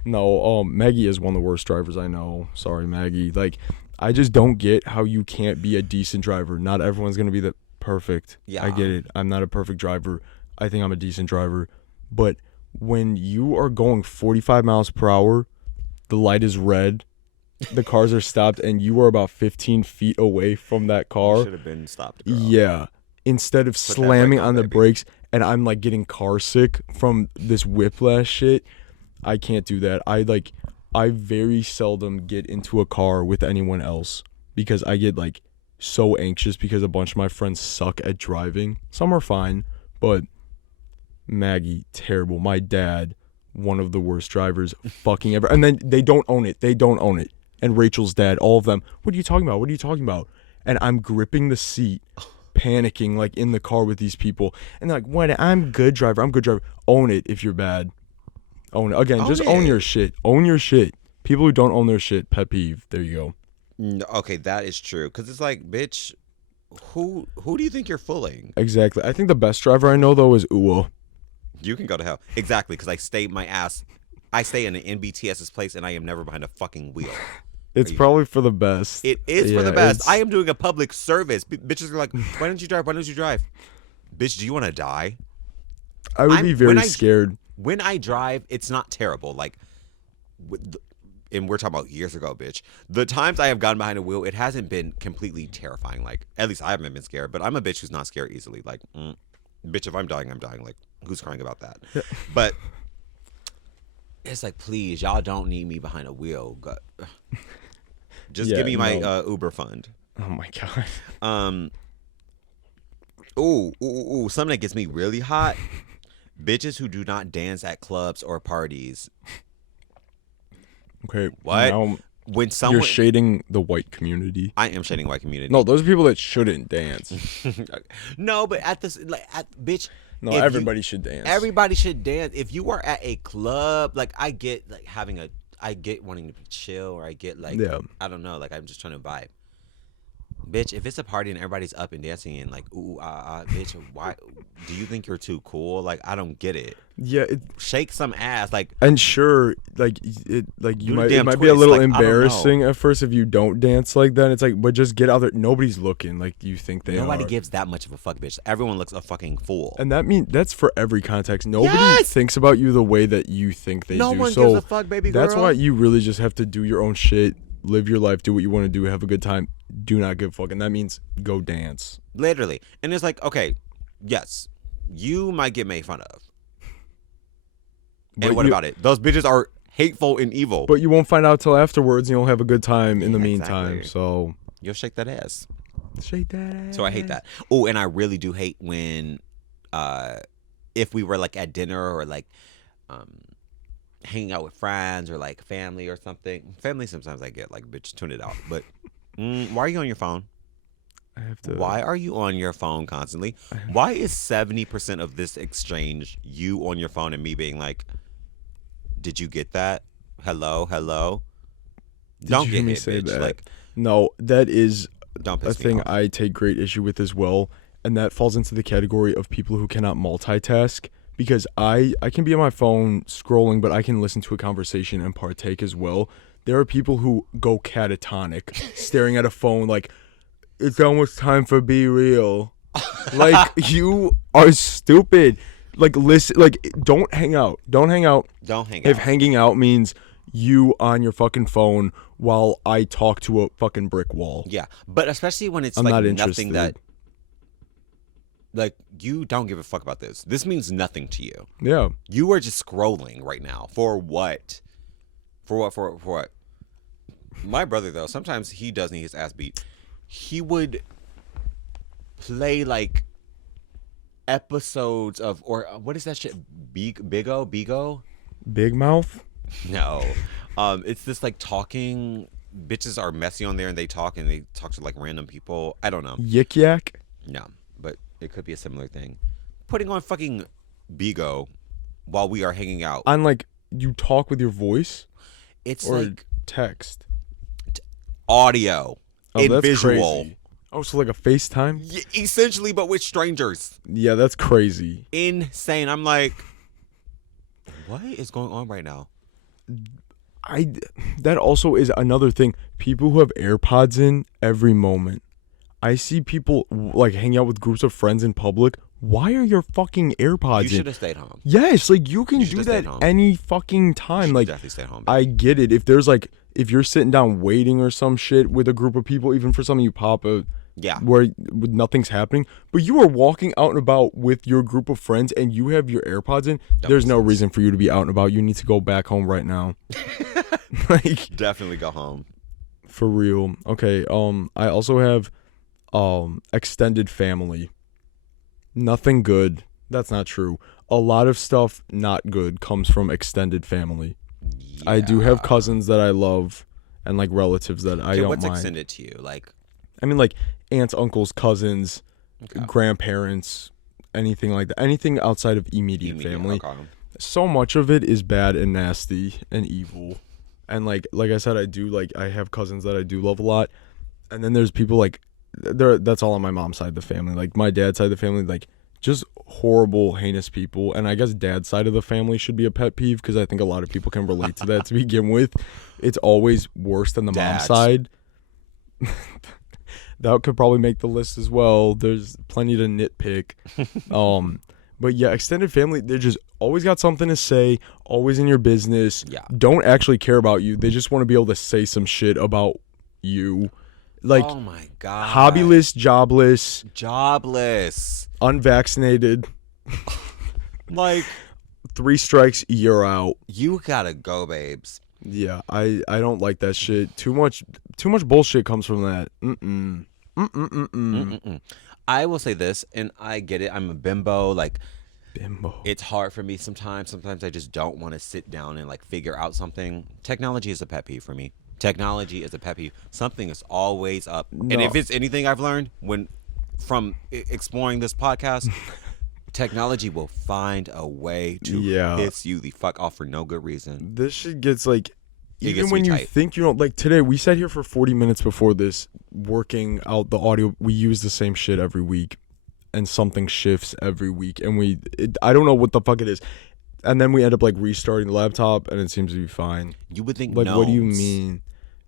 No, Maggie is one of the worst drivers I know. Sorry, Maggie. Like, I just don't get how you can't be a decent driver. Not everyone's going to be the perfect. Yeah. I get it. I'm not a perfect driver. I think I'm a decent driver. But when you are going 45 miles per hour, the light is red, the cars are stopped, and you are about 15 feet away from that car. Should have been stopped. Girl. Yeah. Instead of slamming on the brakes, and I'm like getting car sick from this whiplash shit, I can't do that. I very seldom get into a car with anyone else because I get like so anxious because a bunch of my friends suck at driving. Some are fine, but Maggie, terrible. My dad, one of the worst drivers fucking ever. And then they don't own it. And Rachel's dad, all of them, what are you talking about? And I'm gripping the seat, panicking like in the car with these people. And they're like, what? I'm good driver. Own it if you're bad. Own it. Again, just own your shit. Own your shit. People who don't own their shit, pet peeve. There you go. Okay, that is true. Because it's like, bitch, who do you think you're fooling? Exactly. I think the best driver I know, though, is Uwa. You can go to hell. Exactly, because I stay in an NBTS's place and I am never behind a fucking wheel. It's probably for the best. It is for the best. I am doing a public service. Bitches are like, why don't you drive? Bitch, do you want to die? I would be very scared. When I drive, it's not terrible. Like, and we're talking about years ago, bitch. The times I have gotten behind a wheel, it hasn't been completely terrifying. Like, at least I haven't been scared, but I'm a bitch who's not scared easily. Like, bitch, if I'm dying, I'm dying. Like, who's crying about that? But it's like, please, y'all don't need me behind a wheel. Just give me my Uber fund. Oh my god. Ooh, something that gets me really hot. Bitches who do not dance at clubs or parties. Okay. What? Now When someone you're shading the white community. I am shading white community. No, those are people that shouldn't dance. No, but bitch. No, everybody should dance. Everybody should dance. If you are at a club, like I get like I get wanting to be chill, or I get like I don't know, like I'm just trying to vibe. Bitch, if it's a party and everybody's up and dancing and like bitch, why do you think you're too cool? Like I don't get it. Yeah, shake some ass, like. And sure, like it might be a twist, little like, embarrassing at first if you don't dance like that. It's like, but just get out there. Nobody's looking like you think they Nobody are. gives that much of a fuck, bitch. Everyone looks a fucking fool. And that's for every context. Nobody thinks about you the way that you think they do. No one gives a fuck, baby girl. That's why you really just have to do your own shit, live your life, do what you want to do, have a good time. Do not give a fuck, and that means go dance. Literally. And it's like, okay, yes, you might get made fun of. And what about it? Those bitches are hateful and evil. But you won't find out till afterwards, and you'll have a good time in the meantime. Exactly. So you'll shake that ass. Shake that ass. So I hate that. Oh, and I really do hate when, if we were like at dinner or like, hanging out with friends or like family or something. Family sometimes I get like, bitch, tune it out. But why are you on your phone? I have to. Why are you on your phone constantly? Why is 70% of this exchange you on your phone and me being like, did you get that? Hello? Don't get hit, bitch. That? Like, no, that is don't a piss me thing off. I take great issue with as well. And that falls into the category of people who cannot multitask. Because I can be on my phone scrolling, but I can listen to a conversation and partake as well. There are people who go catatonic, staring at a phone like, it's almost time for Be Real. Like, you are stupid. Like, listen, like, don't hang out. If hanging out means you on your fucking phone while I talk to a fucking brick wall. Yeah, but especially when it's I'm like not nothing interested. that, like, you don't give a fuck about this. This means nothing to you. Yeah. You are just scrolling right now. For what? For what? My brother, though, sometimes he does need his ass beat. He would play, like, episodes of, or what is that shit? Bigo? Big mouth? No. It's this, like, talking. Bitches are messy on there and they talk to, like, random people. I don't know. Yik yak? No, but it could be a similar thing. Putting on fucking Bigo while we are hanging out. On, like, you talk with your voice? It's or like text? Audio. Oh, and that's visual. Crazy. Oh, so like a FaceTime? Yeah, essentially, but with strangers. Yeah, that's crazy. Insane. I'm like, what is going on right now? That also is another thing. People who have AirPods in every moment. I see people like hang out with groups of friends in public. Why are your fucking AirPods in? You should have stayed home. Yes, like you can do that any fucking time. Like definitely stay home. I get it. If you're sitting down waiting or some shit with a group of people, even for something you pop where nothing's happening, but you are walking out and about with your group of friends and you have your AirPods in, there's no reason for you to be out and about. You need to go back home right now. Like, definitely go home. For real. Okay, I also have extended family. Nothing good. That's not true. A lot of stuff not good comes from extended family. Yeah. I do have cousins that I love and like relatives that I don't mind. What's extended to you? Like, I mean, like aunts, uncles, cousins, grandparents, anything like that. Anything outside of immediate family. Okay. So much of it is bad and nasty and evil. And like I said, I have cousins that I do love a lot. And then there's people like that's all on my mom's side of the family. Like my dad's side of the family, like just horrible, heinous people. And I guess dad's side of the family should be a pet peeve because I think a lot of people can relate to that to begin with. It's always worse than the mom's side. That could probably make the list as well. There's plenty to nitpick. But yeah, extended family, they're just always got something to say, always in your business. Yeah. Don't actually care about you. They just want to be able to say some shit about you. Like, oh my God. hobbyless, Jobless. unvaccinated. Like, 3 strikes, you're out. you gotta go, babes. Yeah, I don't like that shit. Too much bullshit comes from that. I will say this, and I get it. I'm a bimbo. Like, Bimbo. it's hard for me sometimes. Sometimes I just don't want to sit down and like figure out something. Technology is a pet peeve for me. Technology is a pet peeve. Something is always up. And No. if it's anything I've learned from exploring this podcast, technology will find a way to piss you the fuck off for no good reason. This shit gets like, It even gets when me you tight. think you don't, like today we sat here for 40 minutes before this working out the audio. We use the same shit every week and something shifts every week and I don't know what the fuck it is. And then we end up like restarting the laptop and it seems to be fine. You would think Like, gnomes. what do you mean?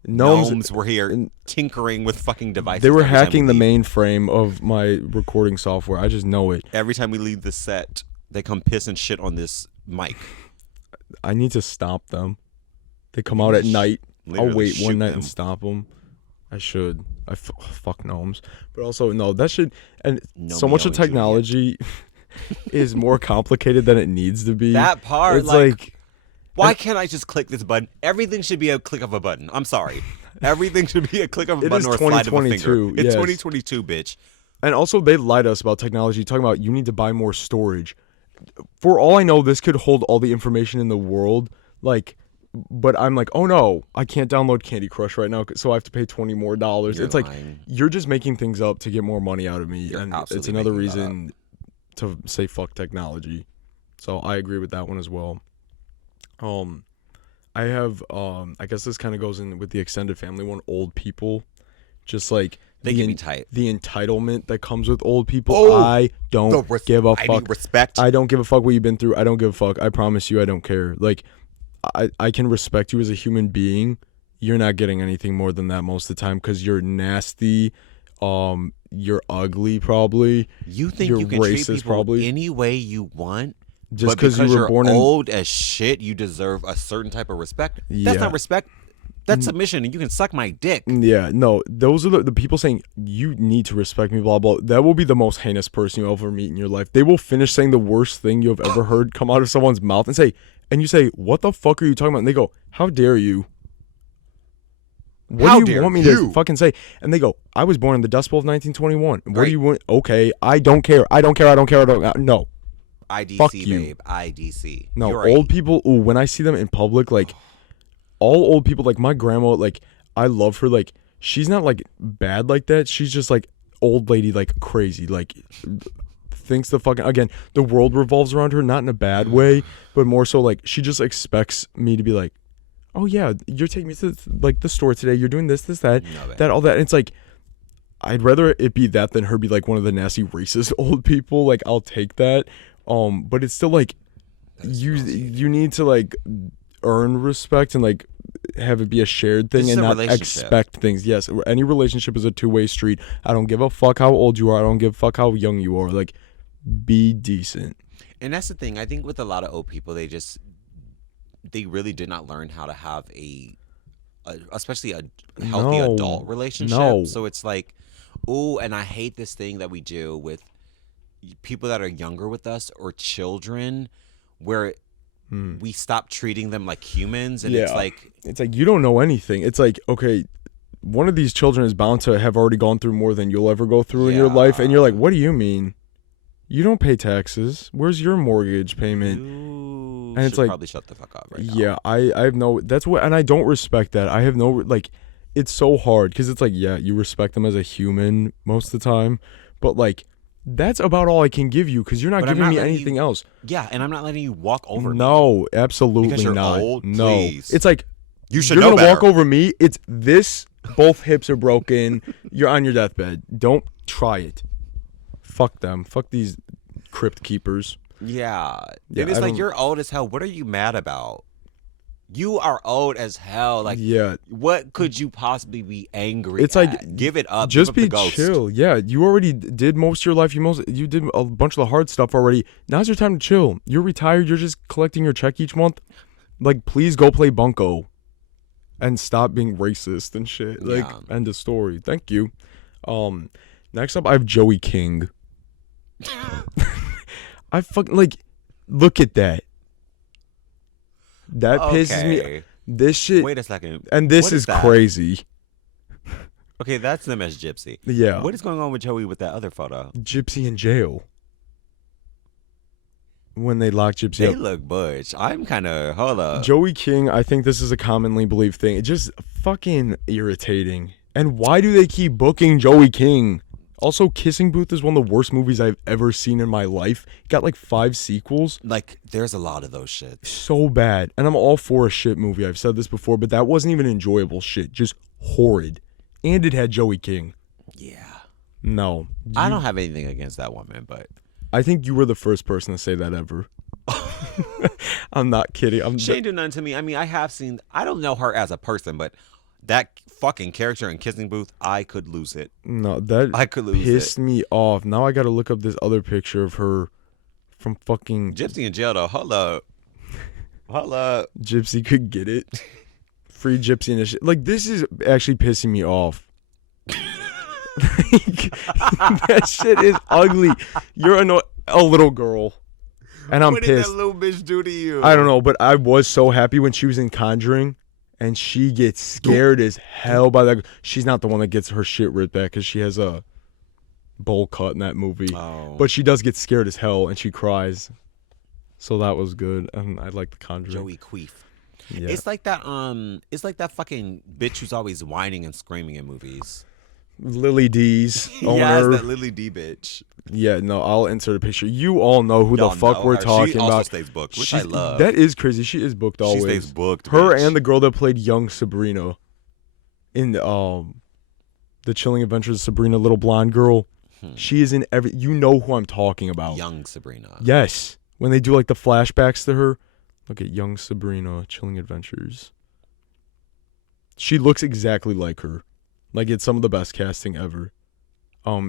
Gnomes were here tinkering with fucking devices. They were every time hacking we the leave. mainframe of my recording software. I just know it. Every time we leave the set, they come piss and shit on this mic. I need to stop them. They come out at night. I'll Literally wait one shoot night them. and stop them. I should. Fuck gnomes. But also, no, that should. And so much Romeo of and technology is more complicated than it needs to be. That part, it's like why can't I just click this button? Everything should be a click of a button. I'm sorry. Everything should be a click of a It button is or a slide of a finger. 2022, It's yes. 2022, bitch. And also, they lied to us about technology, talking about you need to buy more storage. For all I know, this could hold all the information in the world. Like, but I'm like, oh no, I can't download Candy Crush right now, so I have to pay $20 more. You're It's like lying. you're just making things up to get more money out of me, You're and it's absolutely another making that reason to say fuck technology. So I agree with that one as well. I have I guess this kind of goes in with the extended family one. Old people, just like They get me tight. the entitlement that comes with old people. Oh, I don't give a I fuck. need respect. I don't give a fuck what you've been through. I don't give a fuck. I promise you, I don't care. Like, I can respect you as a human being. You're not getting anything more than that most of the time because you're nasty. You're ugly, probably. You think you're you can treat racist, people probably. any way you want? Just but because you were you're born old as shit, you deserve a certain type of respect. Yeah. That's not respect. That's submission, and you can suck my dick. Yeah, no, those are the people saying you need to respect me, blah, blah. That will be the most heinous person you'll ever meet in your life. They will finish saying the worst thing you have ever heard come out of someone's mouth and you say, what the fuck are you talking about? And they go, how dare you? What How do you dare want me you? to fucking say? And they go, I was born in the Dust Bowl of 1921. What Right. do you want? Okay, I don't care. No. IDC, Fuck you. babe. IDC. No, You're old people, ooh, when I see them in public, like, all old people, like, my grandma, like, I love her, like, she's not, like, bad like that. She's just, like, old lady, like, crazy, like, thinks the fucking, again, the world revolves around her, not in a bad way, but more so, like, she just expects me to be like, oh, yeah, you're taking me to, like, the store today, you're doing this, that, No, babe. that, all that, and it's like, I'd rather it be that than her be, like, one of the nasty racist old people, like, I'll take that, but it's still, like, you need to, like, earn respect and, like, have it be a shared thing This is and a not relationship. expect things. Yes, any relationship is a two-way street. I don't give a fuck how old you are. I don't give a fuck how young you are. Like, be decent. And that's the thing. I think with a lot of old people, they really did not learn how to have especially a healthy No. adult relationship. No. So it's like, ooh, and I hate this thing that we do with people that are younger with us or children, where we stop treating them like humans, and it's like you don't know anything. It's like, okay, one of these children is bound to have already gone through more than you'll ever go through in your life, and you're like, what do you mean? You don't pay taxes. Where's your mortgage payment? you And it's should like, probably shut the fuck up right now. Yeah, I have no, that's what, and I don't respect that. I have no, like, it's so hard because it's like, yeah, you respect them as a human most of the time, but like, that's about all I can give you because you're not But I'm giving not me letting anything you- else. Yeah, and I'm not letting you walk over me. No, absolutely Because you're not. old? No, Please. it's like, You should you're know gonna better. walk over me. It's this, both hips are broken. You're on your deathbed. Don't try it. Fuck them. Fuck these crypt keepers. Yeah. Yeah, And it's I like, don't- you're old as hell. What are you mad about? You are old as hell. Like, Yeah. what could you possibly be angry It's at? like, Give it up. just Give be up the ghost. chill. Yeah, you already did most of your life. You did a bunch of the hard stuff already. Now's your time to chill. You're retired. You're just collecting your check each month. Like, please go play bunco, and stop being racist and shit. Like, end of story. Thank you. Next up, I have Joey King. I fucking like. Look at that. That pisses me. This shit. Wait a second. And this is crazy. Okay, that's them as Gypsy. Yeah. What is going on with Joey with that other photo? Gypsy in jail. When they lock Gypsy up. They look butch. I'm kind of, hold up. Joey King, I think this is a commonly believed thing. It's just fucking irritating. And why do they keep booking Joey King? Also, Kissing Booth is one of the worst movies I've ever seen in my life. Got like 5 sequels. Like, there's a lot of those shits. So bad. And I'm all for a shit movie. I've said this before, but that wasn't even enjoyable shit. Just horrid. And it had Joey King. Yeah. No. I don't have anything against that woman, but I think you were the first person to say that ever. I'm not kidding. She ain't do nothing to me. I mean, I don't know her as a person, but that fucking character in Kissing Booth, I could lose it. No, that I could lose pissed me off. Now I gotta look up this other picture of her from fucking Gypsy in jail though. Hold up. Gypsy could get it. Free Gypsy initiative. Like, this is actually pissing me off. That shit is ugly. You're a little girl, and I'm pissed. What did that little bitch do to you? I don't know, but I was so happy when she was in Conjuring, and she gets scared as hell by that. She's not the one that gets her shit ripped back because she has a bowl cut in that movie. Oh. But she does get scared as hell, and she cries. So that was good, and I like the Conjuring. Joey Queef. Yeah. It's like that fucking bitch who's always whining and screaming in movies. Lily D's owner. Yeah, it's that Lily D bitch. Yeah, no, I'll insert a picture. You all know who the fuck we're talking about. She also stays booked, which I love. That is crazy. She is booked always. She stays booked. Her bitch. and the girl that played young Sabrina in The Chilling Adventures of Sabrina, little blonde girl. She is in every. You know who I'm talking about. Young Sabrina. Yes, when they do like the flashbacks to her. Look at young Sabrina, Chilling Adventures. She looks exactly like her. Like, it's some of the best casting ever.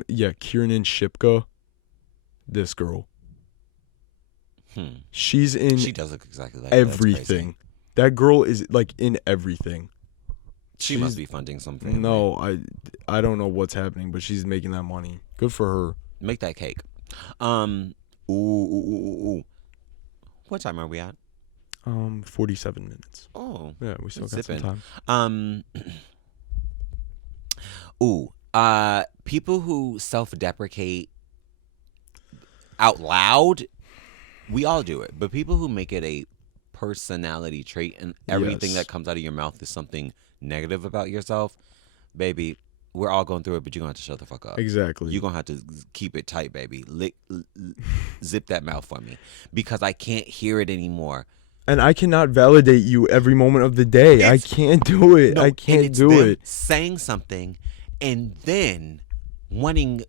Yeah, Kiernan Shipka. This girl. She's in. She does look exactly like everything. That girl is like in everything. She must be funding something. No, I don't know what's happening, but she's making that money. Good for her. Make that cake. What time are we at? 47 minutes. Oh. Yeah, we still got zipping. some time. People who self-deprecate out loud, we all do it. But people who make it a personality trait and everything that comes out of your mouth is something negative about yourself, baby, we're all going through it, but you're going to have to shut the fuck up. Exactly. You're going to have to keep it tight, baby. Zip that mouth for me because I can't hear it anymore. And I cannot validate you every moment of the day. I can't do it. No, I can't do it. Saying something and then wanting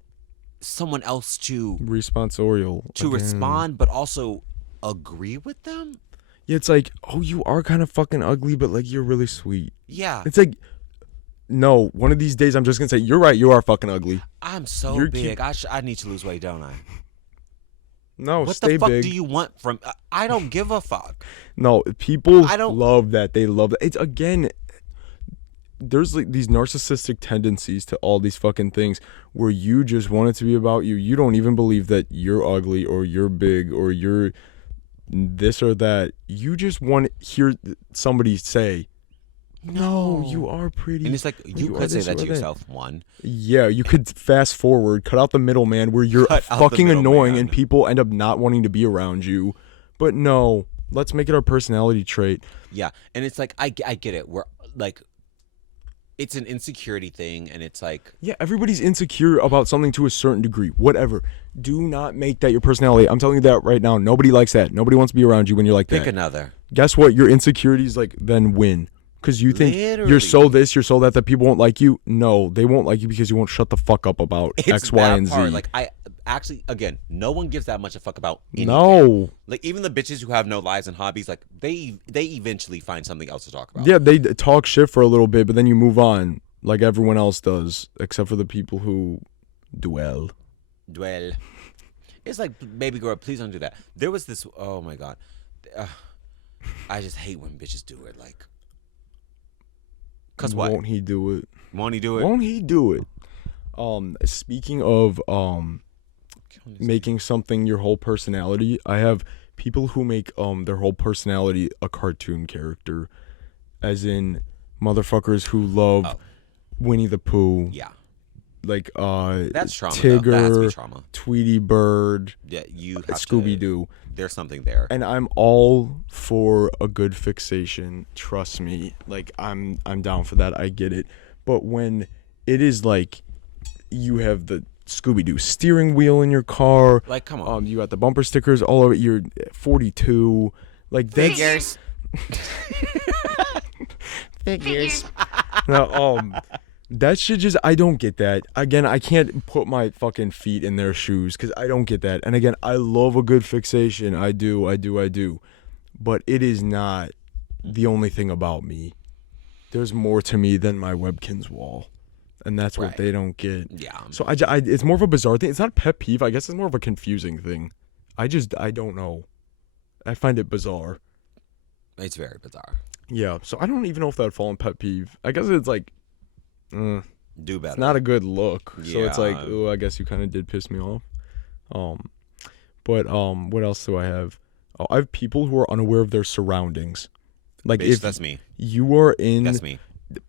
someone else to responsorial to respond, but also agree with them. Yeah, it's like, oh, you are kind of fucking ugly, but like you're really sweet. Yeah, it's like, no, one of these days I'm just gonna say you're right. You are fucking ugly. I'm so big. I need to lose weight, don't I? No, what stay the fuck big. do you want from? I don't give a fuck. No, people love that. They love that. It's again. There's like these narcissistic tendencies to all these fucking things where you just want it to be about you. You don't even believe that you're ugly or you're big or you're this or that. You just want to hear somebody say, no, you are pretty. And it's like, you could say that to yourself, one. Yeah, you could fast forward, cut out the middleman where you're fucking annoying and people end up not wanting to be around you. But no, let's make it our personality trait. Yeah, and it's like, I get it. We're like, it's an insecurity thing, and it's like... Yeah, everybody's insecure about something to a certain degree. Whatever. Do not make that your personality. I'm telling you that right now. Nobody likes that. Nobody wants to be around you when you're like that. Pick another. Guess what? Your insecurities like then win. Because you think you're so this, you're so that people won't like you. No, they won't like you because you won't shut the fuck up about X, Y, and Z. Like actually, again, no one gives that much a fuck about anything. No. Like, even the bitches who have no lives and hobbies, like, they eventually find something else to talk about. Yeah, they talk shit for a little bit, but then you move on like everyone else does, except for the people who dwell. It's like, baby girl, please don't do that. There was this, oh my God. I just hate when bitches do it. Like, cause what? Won't he do it? Won't he do it? Won't he do it? Speaking of making something your whole personality, I have people who make their whole personality a cartoon character, as in motherfuckers who love Winnie the Pooh. Yeah. Like that's trauma. Tigger, that has to be trauma. Tweety Bird, yeah, you have Scooby Doo. There's something there. And I'm all for a good fixation. Trust me. Like I'm down for that. I get it. But when it is like you have the Scooby Doo steering wheel in your car, like, come on, you got the bumper stickers all over. You're 42. Like that's figures. No, that shit just, I don't get that. Again, I can't put my fucking feet in their shoes because I don't get that. And again, I love a good fixation. I do. But it is not the only thing about me. There's more to me than my Webkinz wall. And that's what they don't get. Yeah. So it's more of a bizarre thing. It's not a pet peeve. I guess it's more of a confusing thing. I don't know. I find it bizarre. It's very bizarre. Yeah. So I don't even know if that would fall in pet peeve. I guess it's like, do better. It's not a good look. Yeah. So it's like, oh, I guess you kind of did piss me off. But what else do I have? Oh, I have people who are unaware of their surroundings. Like, if that's me. You are in That's me.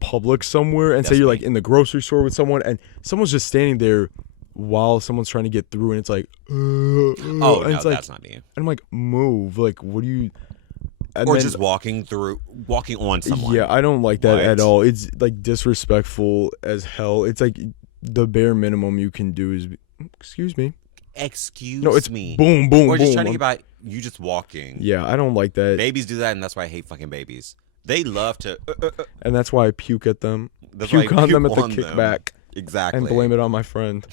public somewhere and say you're like in the grocery store with someone and someone's just standing there while someone's trying to get through and it's like, oh, and no, it's like, that's not me. And I'm like, move. Like, what do you... And or then, just walking on someone. Yeah, I don't like that at all. It's like disrespectful as hell. It's like the bare minimum you can do is, excuse me. No, it's me. Boom, boom, or boom. just trying to get by you just walking. Yeah, I don't like that. Babies do that, and that's why I hate fucking babies. They love to. And that's why I puke at them. Puke on them at the kickback. Exactly. And blame it on my friend.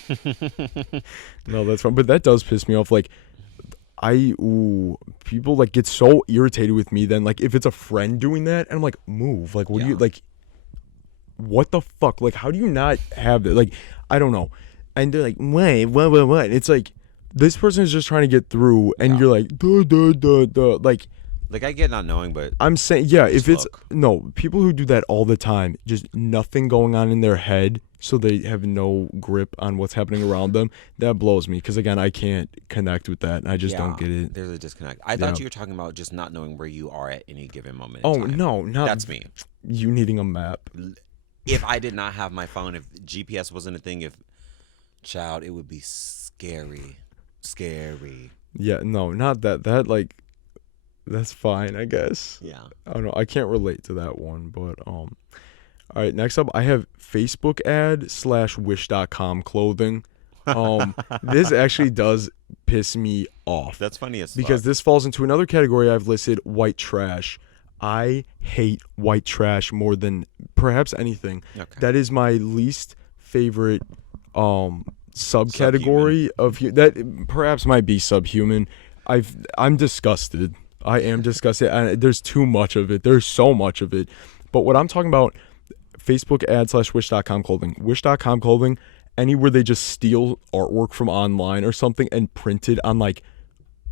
No, that's fine. But that does piss me off. Like, people like get so irritated with me then, like, if it's a friend doing that and I'm like, move, like, what do you, like, what the fuck, like, how do you not have that? Like, I don't know. And they're like, wait, what? It's like, this person is just trying to get through and you're like, duh, like I get not knowing, but I'm saying, yeah, if it's people who do that all the time, just nothing going on in their head, so they have no grip on what's happening around them. That blows me because, again, I can't connect with that. I just don't get it. There's a disconnect. I thought you were talking about just not knowing where you are at any given moment. Oh, in time. no, not that's me. You needing a map. If I did not have my phone, if GPS wasn't a thing, child, it would be scary. Yeah, no, not that. That, like, that's fine, I guess. Yeah. I don't know. I can't relate to that one, but all right, next up, I have Facebook ad / wish.com clothing. This actually does piss me off. That's funny as fuck. Because this falls into another category I've listed, white trash. I hate white trash more than perhaps anything. Okay. That is my least favorite subcategory of that perhaps might be subhuman. I'm disgusted. I am disgusted. And there's too much of it. There's so much of it. But what I'm talking about, Facebook ad / wish.com clothing. Wish.com clothing, anywhere they just steal artwork from online or something and print it on like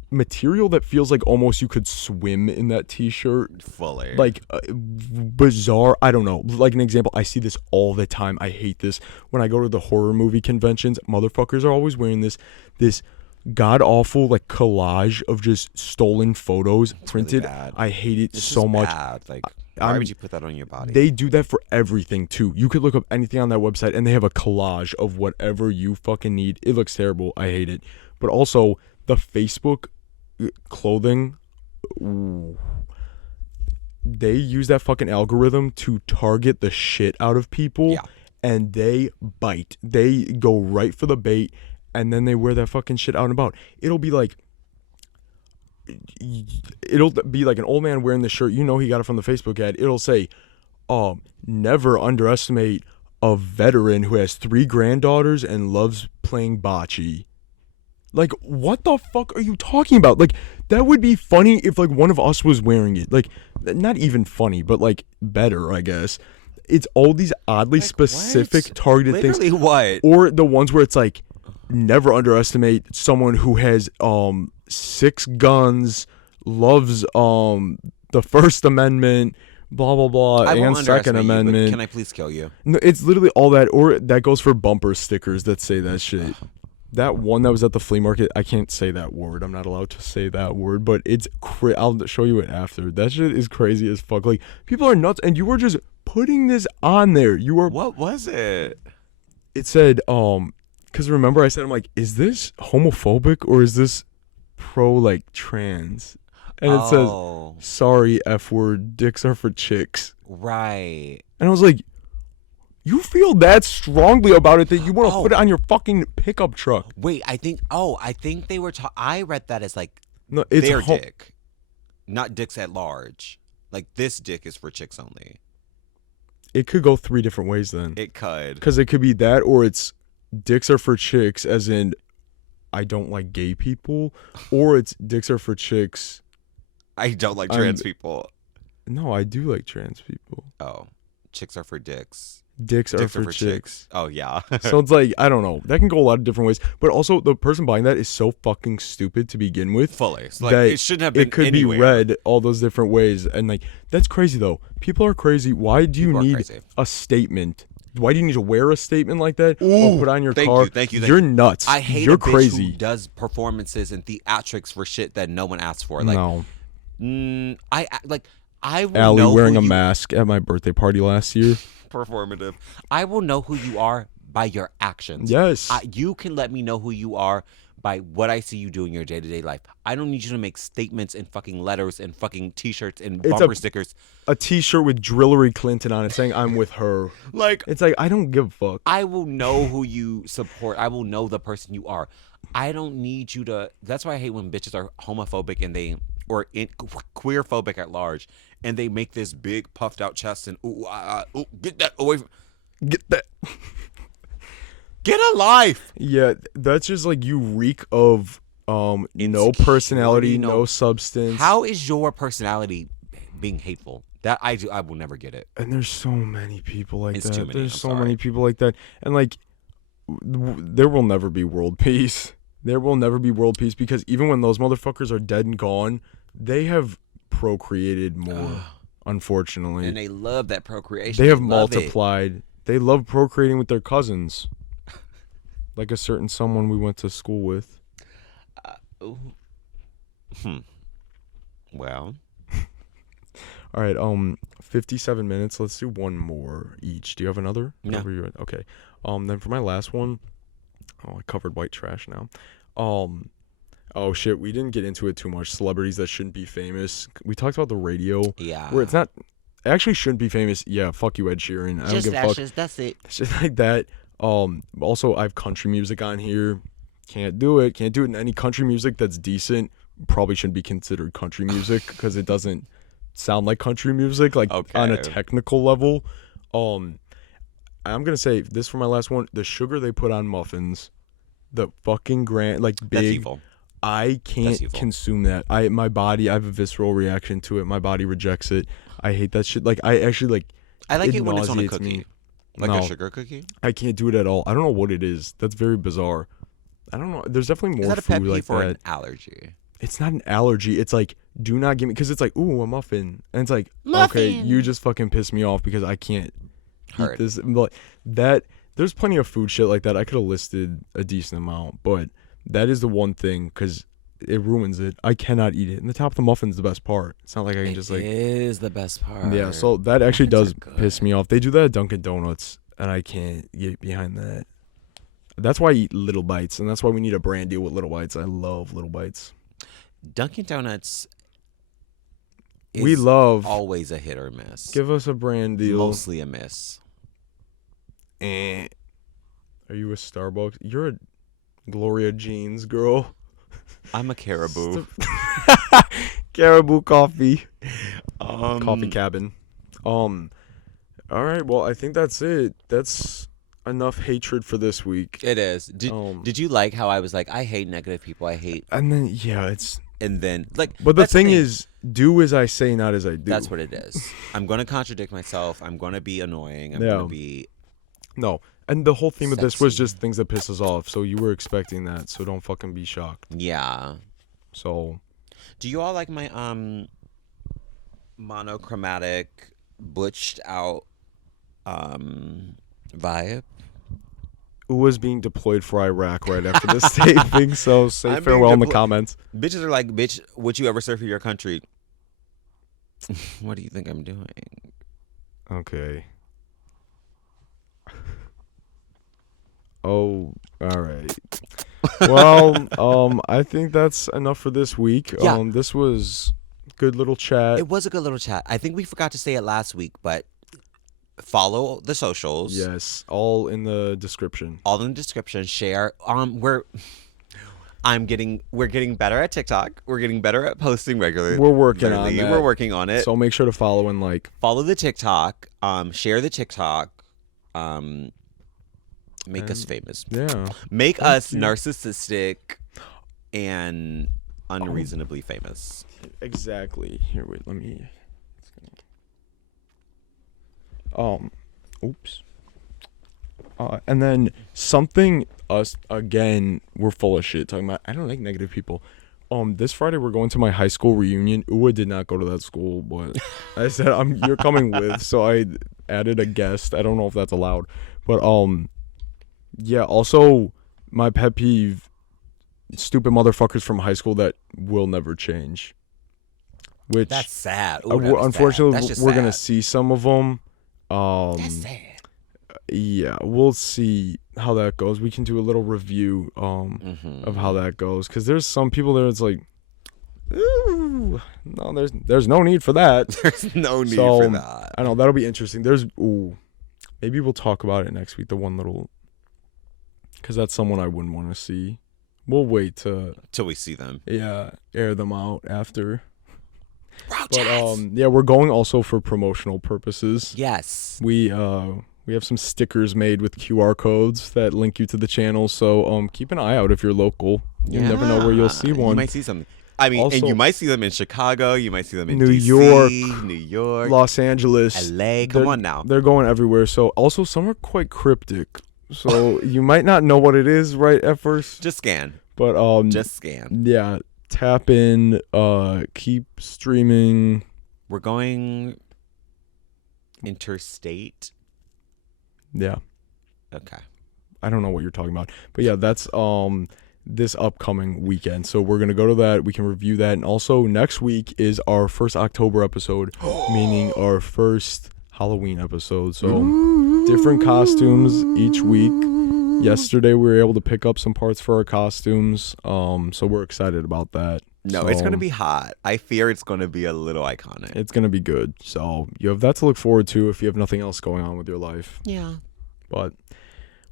material that feels like almost you could swim in that t-shirt. Fully. Like bizarre. I don't know. Like an example, I see this all the time. I hate this. When I go to the horror movie conventions, motherfuckers are always wearing this god awful like collage of just stolen photos printed. Really bad. I hate it so much. Bad. Like, why would you put that on your body? They do that for everything too. You could look up anything on that website and they have a collage of whatever you fucking need. It looks terrible. I hate it. But also the Facebook clothing, they use that fucking algorithm to target the shit out of people. Yeah. And they bite. They go right for the bait. And then they wear that fucking shit out and about. It'll be like an old man wearing the shirt. You know he got it from the Facebook ad. It'll say, never underestimate a veteran who has 3 granddaughters and loves playing bocce. Like, what the fuck are you talking about? Like, that would be funny if, like, one of us was wearing it. Like, not even funny, but, like, better, I guess. It's all these oddly Like, specific what? targeted Literally things. what? Or the ones where it's, like, never underestimate someone who has 6 guns, loves the First Amendment, blah blah blah, I won't and Second underestimate you, but Amendment. can I please kill you? No, it's literally all that, or that goes for bumper stickers that say that shit. That one that was at the flea market, I can't say that word. I'm not allowed to say that word, but it's I'll show you it after. That shit is crazy as fuck. Like, people are nuts, and you were just putting this on there. You were. What was it? It said, because remember I said, I'm like, is this homophobic or is this pro like trans? And it Oh, says, sorry, F word, dicks are for chicks. right. And I was like, you feel that strongly about it that you want to Oh. put it on your fucking pickup truck. Wait, I think they were. I read that as like No, it's their dick, not dicks at large. Like, this dick is for chicks only. It could go 3 different ways then. It could. Because it could be that, or it's dicks are for chicks, as in I don't like gay people, or it's dicks are for chicks. I don't like trans people. No, I do like trans people. Oh, chicks are for dicks. Dicks are for chicks. Oh yeah. So it's like, I don't know. That can go a lot of different ways. But also, the person buying that is so fucking stupid to begin with. Fully. So, like, that it shouldn't have been it could anywhere. be read all those different ways. And like, that's crazy though. People are crazy. Why do you People are need crazy. a statement? Why do you need to wear a statement like that Ooh, or put on your thank car? you, thank you. You're nuts. I hate You're a bitch crazy. who does performances and theatrics for shit that no one asked for. Like, No. I will Allie know wearing who a you, mask at my birthday party last year. performative. I will know who you are by your actions. Yes. You can let me know who you are by what I see you do in your day-to-day life. I don't need you to make statements and fucking letters and fucking t-shirts and bumper stickers. A t-shirt with Drillery Clinton on it saying I'm with her. Like, It's like, I don't give a fuck. I will know who you support. I will know the person you are. I don't need you to. That's why I hate when bitches are homophobic and queer phobic at large, and they make this big puffed out chest and ooh, get that away from. Get that. Get a life. Yeah, that's just like, you reek of no personality, no substance. How is your personality being hateful? That I will never get it. And there's so many people like It's that. too many, There's I'm so sorry. many people like that. And like, there will never be world peace. There will never be world peace, because even when those motherfuckers are dead and gone, they have procreated more, unfortunately. And they love that procreation. They have love it. multiplied. They love procreating with their cousins. Like a certain someone we went to school with. Well, All right, 57 minutes. Let's do one more each. Do you have another? No. Whatever you're at. Okay. Then for my last one, I covered white trash now. Oh shit, we didn't get into it too much. Celebrities that shouldn't be famous. We talked about the radio. yeah. Where it's not, actually shouldn't be famous. Yeah, fuck you, Ed Sheeran. I don't give a fuck. That's it. Shit like that. Also, I have country music on here. Can't do it. Can't do it in any country music that's decent. Probably shouldn't be considered country music because it doesn't sound like country music, like on a Okay. technical level. I'm gonna say this for my last one. The sugar they put on muffins, the fucking like That's big. evil. I can't evil. consume that. I have a visceral reaction to it. My body rejects it. I hate that shit. Like, I actually like. I like it when it's on a nauseates cookie. me. Like No. a sugar cookie? I can't do it at all. I don't know what it is. That's very bizarre. I don't know. There's definitely Is more that a pet food peeve like or that. an allergy? It's not an allergy. It's like, do not give me, because it's like, ooh, a muffin, and it's like, okay, Muffin. you just fucking piss me off because I can't Heard. eat this. But that, there's plenty of food shit like that. I could have listed a decent amount, but that is the one thing, because it ruins it. I cannot eat it. And the top of the muffin's the best part. It's not like I can just like. It is the best part. Yeah, so that actually does Muffins are piss good. me off. They do that at Dunkin' Donuts, and I can't get behind that. That's why I eat Little Bites, and that's why we need a brand deal with Little Bites. I love Little Bites. Dunkin' Donuts is We love. always a hit or miss. Give us a brand deal. Mostly a miss. Eh. Are you a Starbucks? You're a Gloria Jeans girl. I'm a caribou. Caribou coffee. Um, Coffee cabin. All right. Well, I think that's it. enough hatred for this week. It is. Did you like how I was like, I hate negative people. I hate. And then it's. And then like. But the thing is, do as I say, not as I do. That's what it is. I'm gonna contradict myself. I'm gonna be annoying. I'm gonna be. No, and the whole theme of this was Sexy. just things that piss us off. So you were expecting that. So don't fucking be shocked. Yeah. So. Do you all like my monochromatic, butched out vibe? Who was being deployed for Iraq right after this taping? So say I'm farewell in the being comments. Bitches are like, bitch, would you ever serve for your country? What do you think I'm doing? Okay. Oh, all right. Well, I think that's enough for this week. Yeah. This was good little chat. It was a good little chat. I think we forgot to say it last week, but follow the socials. Yes, all in the description. All in the description. Share. We're getting better at TikTok. We're getting better at posting regularly. We're working on that. We're working on it. So make sure to follow and like. Follow the TikTok. Share the TikTok. Make us famous. Yeah. Make us narcissistic and unreasonably famous. Exactly. Here, wait. Let me. Oops. And then something us again. We're full of shit talking about. I don't like negative people. This Friday we're going to my high school reunion. Uwa did not go to that school, but I said you're coming with, so I added a guest. I don't know if that's allowed, but yeah. Also, my pet peeve: stupid motherfuckers from high school that will never change. Which that's sad. Ooh, unfortunately, sad. we're gonna see some of them. That's sad. Yeah, we'll see how that goes. We can do a little review of how that goes, because there's some people there. It's like, ooh, no, there's no need for that. There's no need for that. I know that'll be interesting. Maybe we'll talk about it next week. The one little, because that's someone I wouldn't want to see. We'll wait till we see them. Yeah, air them out after. But yeah, we're going also for promotional purposes. Yes. We have some stickers made with QR codes that link you to the channel. So keep an eye out if you're local. You never know where you'll see one. You might see something. I mean, also, and you might see them in Chicago. You might see them in New DC, New York, Los Angeles, LA. Come on now. They're going everywhere. So also some are quite cryptic. So you might not know what it is right at first. Just scan. But just scan. Yeah. Tap in, keep streaming. We're going interstate. Yeah. Okay. I don't know what you're talking about. But yeah, that's this upcoming weekend. So we're going to go to that. We can review that. And also next week is our first October episode, meaning our first Halloween episode. So different costumes each week. Yesterday we were able to pick up some parts for our costumes, so we're excited about that. No, it's going to be hot. I fear it's going to be a little iconic. It's going to be good. So you have that to look forward to if you have nothing else going on with your life. Yeah. But,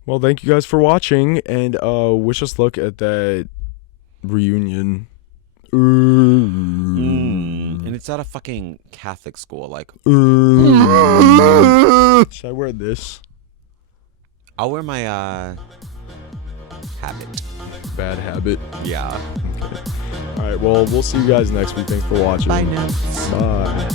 well, thank you guys for watching, and wish us luck at that reunion. And it's at a fucking Catholic school. Like, should I wear this? I'll wear my habit. Bad habit. Yeah. Okay. All right. Well, we'll see you guys next week. Thanks for watching. Bye now. Bye.